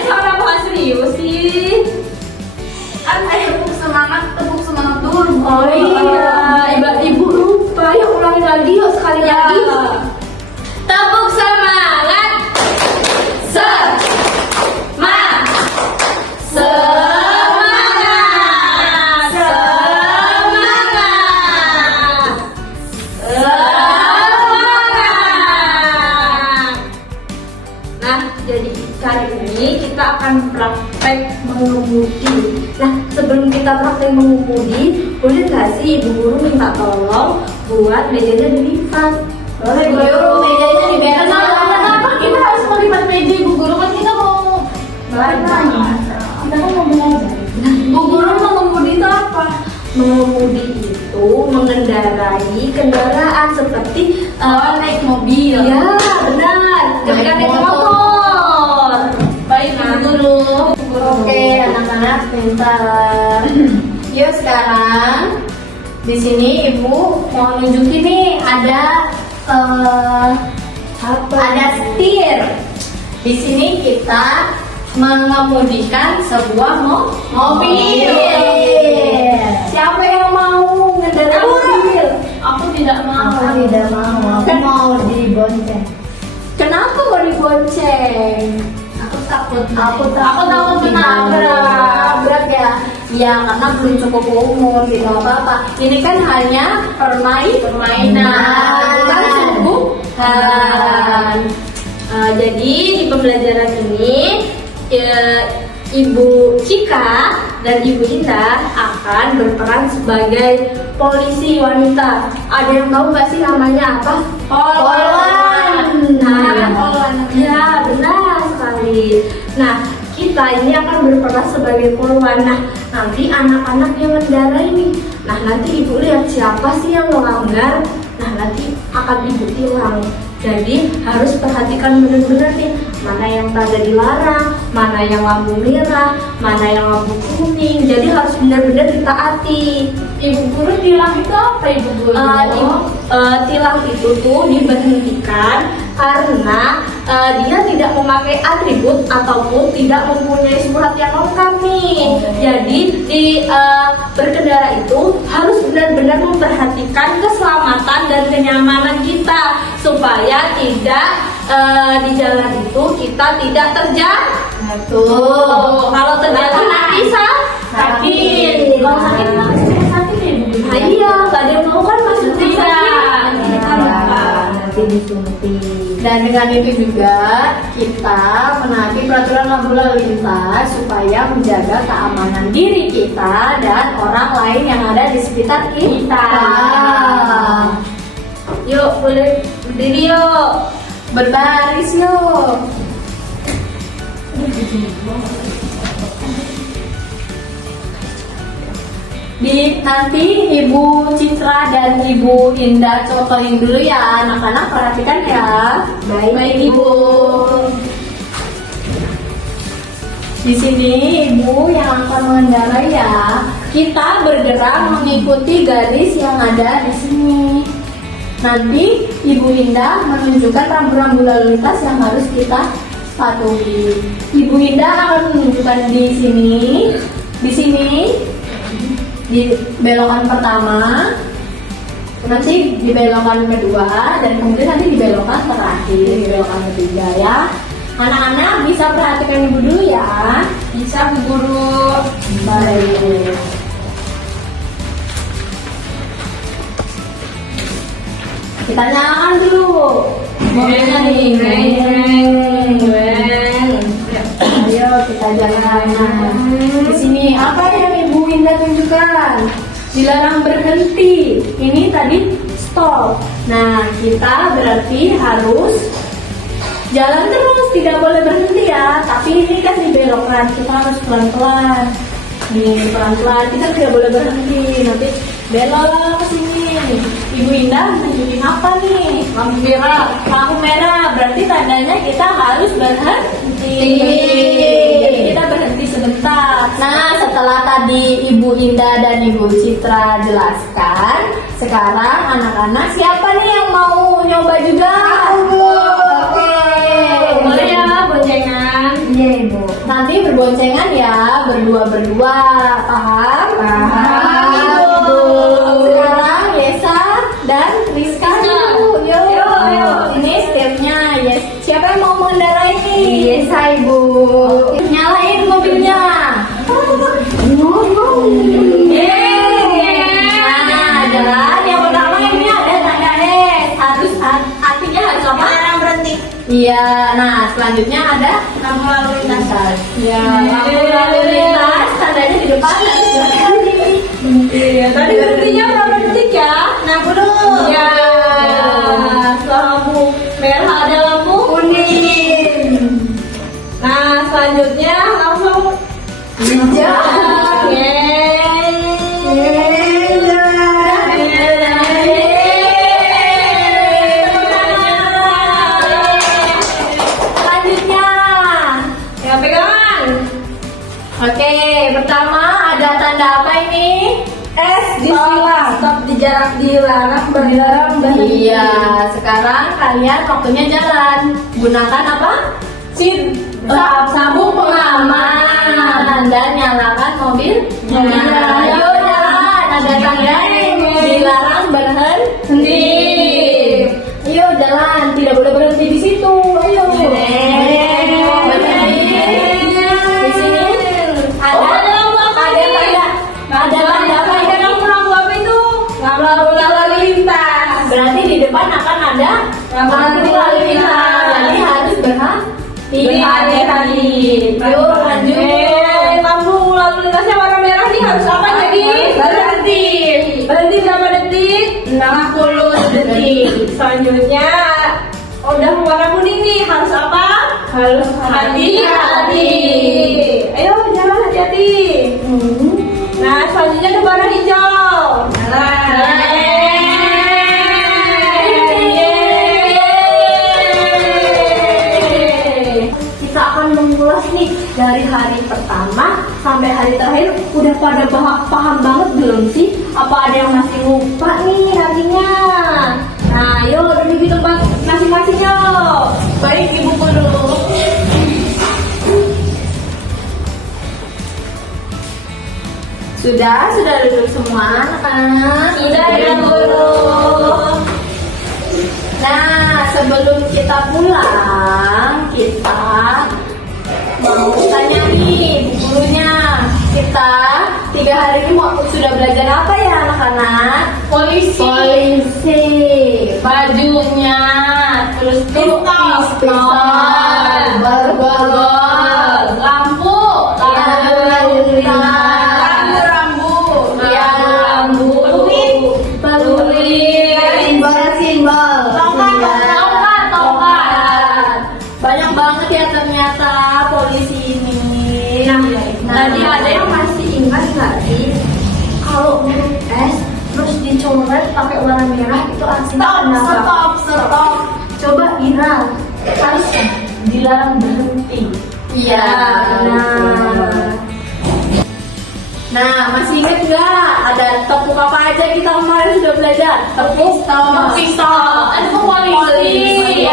Seorang bukan serius sih. Kan saya tepuk semangat dulu. Oh iya, Ibu lupa. Ya ulangi lagi yuk sekali lagi. Tepuk semangat. Semangat. Semangat. Semangat. Semangat. Nah, jadi kali ini kita akan praktek mengemudi. Nah, sebelum kita praktek mengemudi, boleh nggak sih Ibu Guru minta tolong buat mejanya dilipat? Boleh, mejanya diberes. Kenapa kita harus melipat meja Ibu Guru? Kan kita mau belajar. Kita kan mau belajar. Bu Guru mengemudi itu apa? Mengemudi itu mengendarai kendaraan seperti Naik mobil. ya benar, ketika Naik naik motor. motor. Baik Bu Guru. Oke, anak-anak pintar. Yuk sekarang di sini Ibu mau nunjukin nih ada ada setir. Di sini kita mengemudikan sebuah mobil. Siapa yang mau ngendarai mobil? Aku tidak mau. Tidak mau. Aku mau dibonceng. Kenapa mau dibonceng? Aku takut. Aku takut menabrak ya. Ya karena belum cukup umur gitu apa-apa. Ini kan hanya permainan. Bukan sungguhan. Jadi di pembelajaran ini Ibu Cika dan Ibu Indah akan berperan sebagai polisi wanita. Ada yang tahu nggak sih namanya apa? Polwan. Ya benar sekali. Nah, kita ini akan berperan sebagai polwan. Nah, nanti anak-anak yang mengendarai nih. Nah, nanti Ibu lihat siapa sih yang melanggar. Nah, nanti akan Ibu tilang. Jadi harus perhatikan benar-benar nih, mana yang tanda dilarang, mana yang lampu merah, mana yang lampu kuning. Jadi harus benar-benar ditaati. Ibu Guru tilang itu apa Ibu Guru? Tilang itu tuh diberhentikan karena dia tidak memakai atribut ataupun tidak mempunyai surat yang lengkap nih. Jadi di berkendara itu harus benar-benar memperhatikan keselamatan dan kenyamanan kita supaya tidak di jalan itu kita tidak terjatuh. Kalau terjatuh nanti sakit. Kalau sakit nanti cuma sakit ya Ibu Guru. Nah, iya, nggak ada yang mau kan maksudnya sakit. Nanti disuntik. Dan dengan itu juga kita menaati peraturan lalu lintas supaya menjaga keamanan diri kita dan orang lain yang ada di sekitar kita. Yuk, boleh berdiri yuk. Berbaris yuk. Nanti Ibu Citra dan Ibu Indah contohin dulu ya, anak-anak perhatikan ya. Baik Ibu. Di sini Ibu yang akan mengendarai ya. Kita bergerak mengikuti garis yang ada di sini. Nanti Ibu Indah menunjukkan rambu-rambu lalu lintas yang harus kita patuhi. Ibu Indah akan menunjukkan di sini, di belokan pertama, nanti di belokan kedua, dan kemudian nanti di belokan terakhir, di belokan ketiga ya. Anak-anak bisa perhatikan ibu dulu ya. Bisa, Bu Guru. Baik. Kita nyalakan dulu mobilnya nih. Ayo kita jalan. Di sini apa yang Ibu Indah tunjukkan? Dilarang berhenti. Ini tadi stop. Nah, kita berarti harus jalan terus, tidak boleh berhenti ya. Tapi ini kan dibelokkan, kita harus pelan-pelan. Nih, pelan-pelan, kita tidak boleh berhenti. Nanti belok ke sini. Ibu Indah tunjukin apa nih? Lampu merah. Lampu merah, berarti tandanya kita harus berhenti. Jadi kita berhenti sebentar. Nah, setelah tadi Ibu Indah dan Ibu Citra jelaskan, sekarang anak-anak siapa nih yang mau nyoba juga? Oke. Boleh ya, boncengan. Iya, Ibu. Nanti berboncengan ya, berdua-berdua. Paham? Paham. Ibu. Sekarang Yesa dan Rizka dulu. Yuk. Ini stepnya. Yes. Siapa yang mau mengendarai ini? Yesa, Ibu. Nyalain mobilnya. Nah, jalan. Yang pertama ini ada tanda S. Harus artinya harus apa? Dilarang berhenti. Iya. Nah, selanjutnya ada Lampu lalu lintas. ya, lampu lalu lintas, tandanya di depan harus berhenti. Iya, tadi berhentinya berapa detik ya? 60. Ya, lampu merah ada lampu kuning. Nah, selanjutnya langsung Hijau. Selanjutnya, ya pegangan. oke, pertama ada tanda apa ini? S disilang. Stop di jarak dilarang berhenti. Iya, sekarang kalian waktunya jalan. Gunakan apa? Sabuk pengaman dan nyalakan mobil. Ayo jalan, ada tanda dilarang berhenti. Ayo jalan, tidak boleh berhenti di situ. Ayo. Berhenti. Di sini ada tanda apa ini? Lampu apa itu? Lampu lalu lintas. Berarti di depan akan ada lampu lalu lintas. Jadi harus berhenti. Berhati-hati. Yuk lanjut. Lampu lalu lintasnya warna merah nih harus apa jadi? Berhenti. Berhenti berapa detik? 60 detik. Selanjutnya udah warna kuning nih harus apa? Harus Hati-hati. Ayo jalan hati-hati. Nah, selanjutnya ada warna hijau. Kita akan mengulas nih dari hari pertama sampai hari terakhir. Udah pada paham banget belum sih? Apa ada yang masih lupa nih artinya? Nah, yuk duduk di tempat masing-masing yuk. Baik, Ibu Guru. Sudah duduk semua anak-anak? Sudah ya, Guru. Nah, sebelum kita pulang, kita mau tanya nih Bu gurunya. Kita 3 hari ini sudah belajar apa ya anak-anak? Polisi. Bajunya, terus Pistol. borgol, lampu, lalu lintas, Rambut. ya peluit, simbol, tongkat. Banyak banget ya ternyata polisi ini. Tadi ada yang masih ingat nggak sih? Kalau huruf S terus dicoret pakai warna merah itu artinya Stop. Coba Ira, harus dilarang berhenti. Iya, benar. Nah, masih ingat nggak ada tepuk apa aja kita kemarin sudah belajar? Tepuk pistol. Tepuk polisi.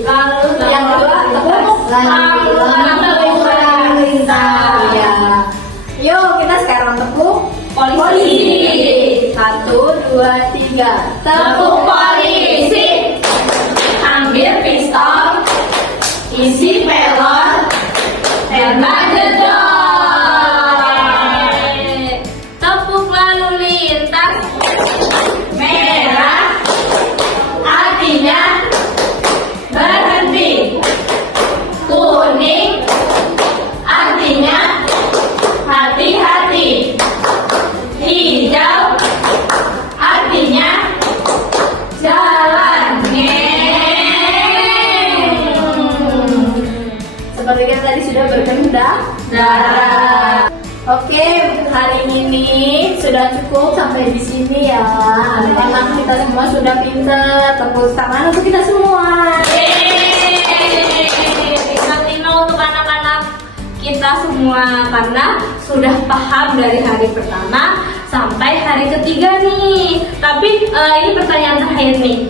Lalu yang kedua tepuk lalu lintas. Iya. Yuk kita sekarang tepuk polisi. 1, 2, 3. Tepuk polisi. Ambil pistol. kita tadi sudah darah. Oke, untuk hari ini sudah cukup sampai di sini ya. Anak-anak kita semua sudah pinter. Tepuk tangan untuk kita semua. Tinggal untuk anak-anak kita semua karena sudah paham dari hari pertama sampai hari ketiga nih. Tapi ini pertanyaan terakhir nih.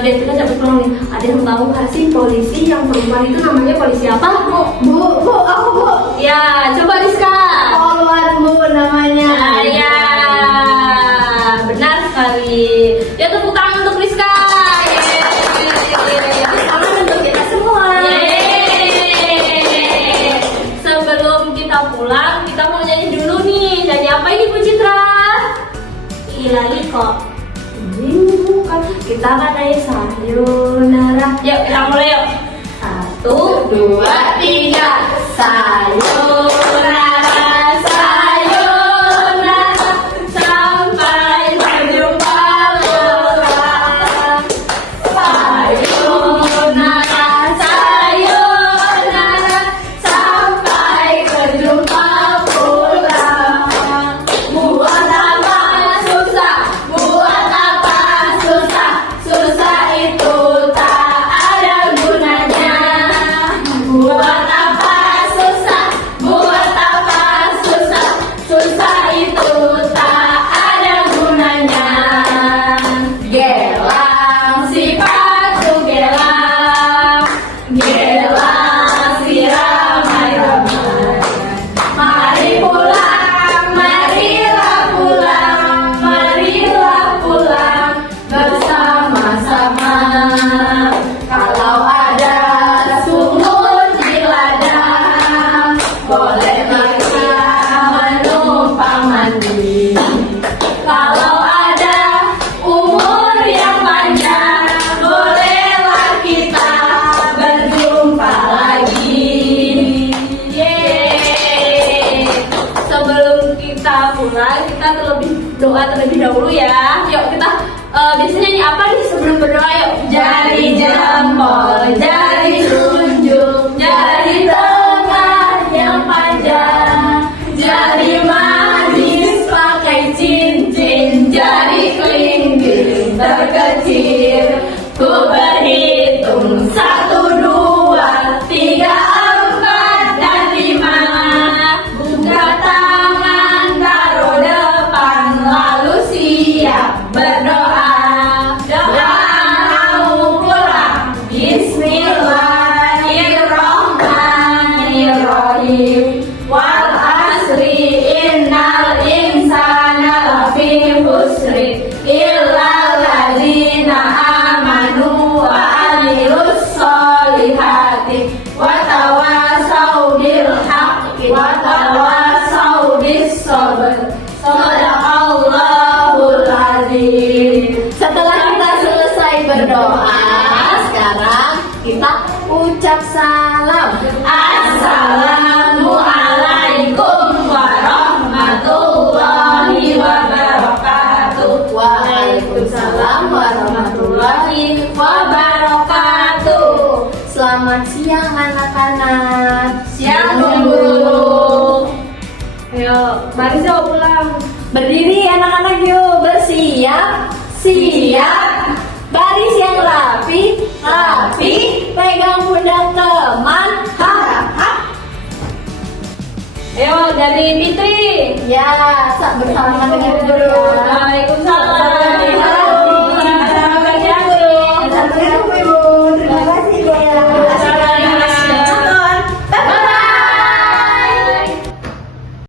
Dan kita dapat tolong nih. Ada yang tahu kasih polisi yang perempuan itu namanya polisi apa? Bu, aku Bu. Ya, coba Rizka. Polwan Bu namanya. Ya, benar sekali. Ya, tepuk tangan untuk Rizka. Tepuk tangan untuk kita semua. Sebelum kita pulang, kita mau nyanyi dulu nih. Nyanyi apa ini Bu Citra? Ilali kok. Ini bukan. Kita akan nyanyi sayonara. Yuk, kita mulai yuk. 1, 2, 3. Sayonara, sayonara, sampai berjumpa pulang. Sayonara, sayonara, sampai berjumpa pulang. Buat apa susah, buat apa susah, susah itu tak ada gunanya. Buat apa susah, buat apa susah, susah itu tak ada gunanya. Gelang sifatku gelang, gelang si ramai-ramai. Mari pulang, marilah pulang, marilah pulang bersama-sama. Kalau ada sumur di ladang, bolehlah kita menumpang mandi. Kalau ada umur yang panjang, bolehlah kita berjumpa lagi. Yeay. Sebelum kita pulang, kita doa terlebih dahulu ya. Yuk kita biasanya nyanyi apa nih sebelum berdoa? Yuk. Jari jempol, jari tunjuk, jari tengah yang panjang, jari manis pakai cincin, jari kelingking terkecil. Ku berhitung 1, 2, 3, 4, dan 5. Buka tangan, taruh depan, lalu siap berdoa. Doa mau pulang. Bismillahirrahmanirrahim. Wal asri innal insana lafi khusri illal ladzina amanu wa amilus solihati wa tawasau bil haqqi wa tawasau bis sabr. Shadaqallahul azim. Setelah kita selesai berdoa, sekarang kita ucap salam. Assalamualaikum warahmatullahi wabarakatuh. Waalaikumsalam warahmatullahi wabarakatuh. Selamat siang anak-anak. Siang guru. Ayo, mari saya pulang. Berdiri anak-anak yuk, bersiap, siap. Baris yang rapi, pegang pundak teman, Ayo dari Fitri. Ya, bersama dengan guru. Waalaikumsalam.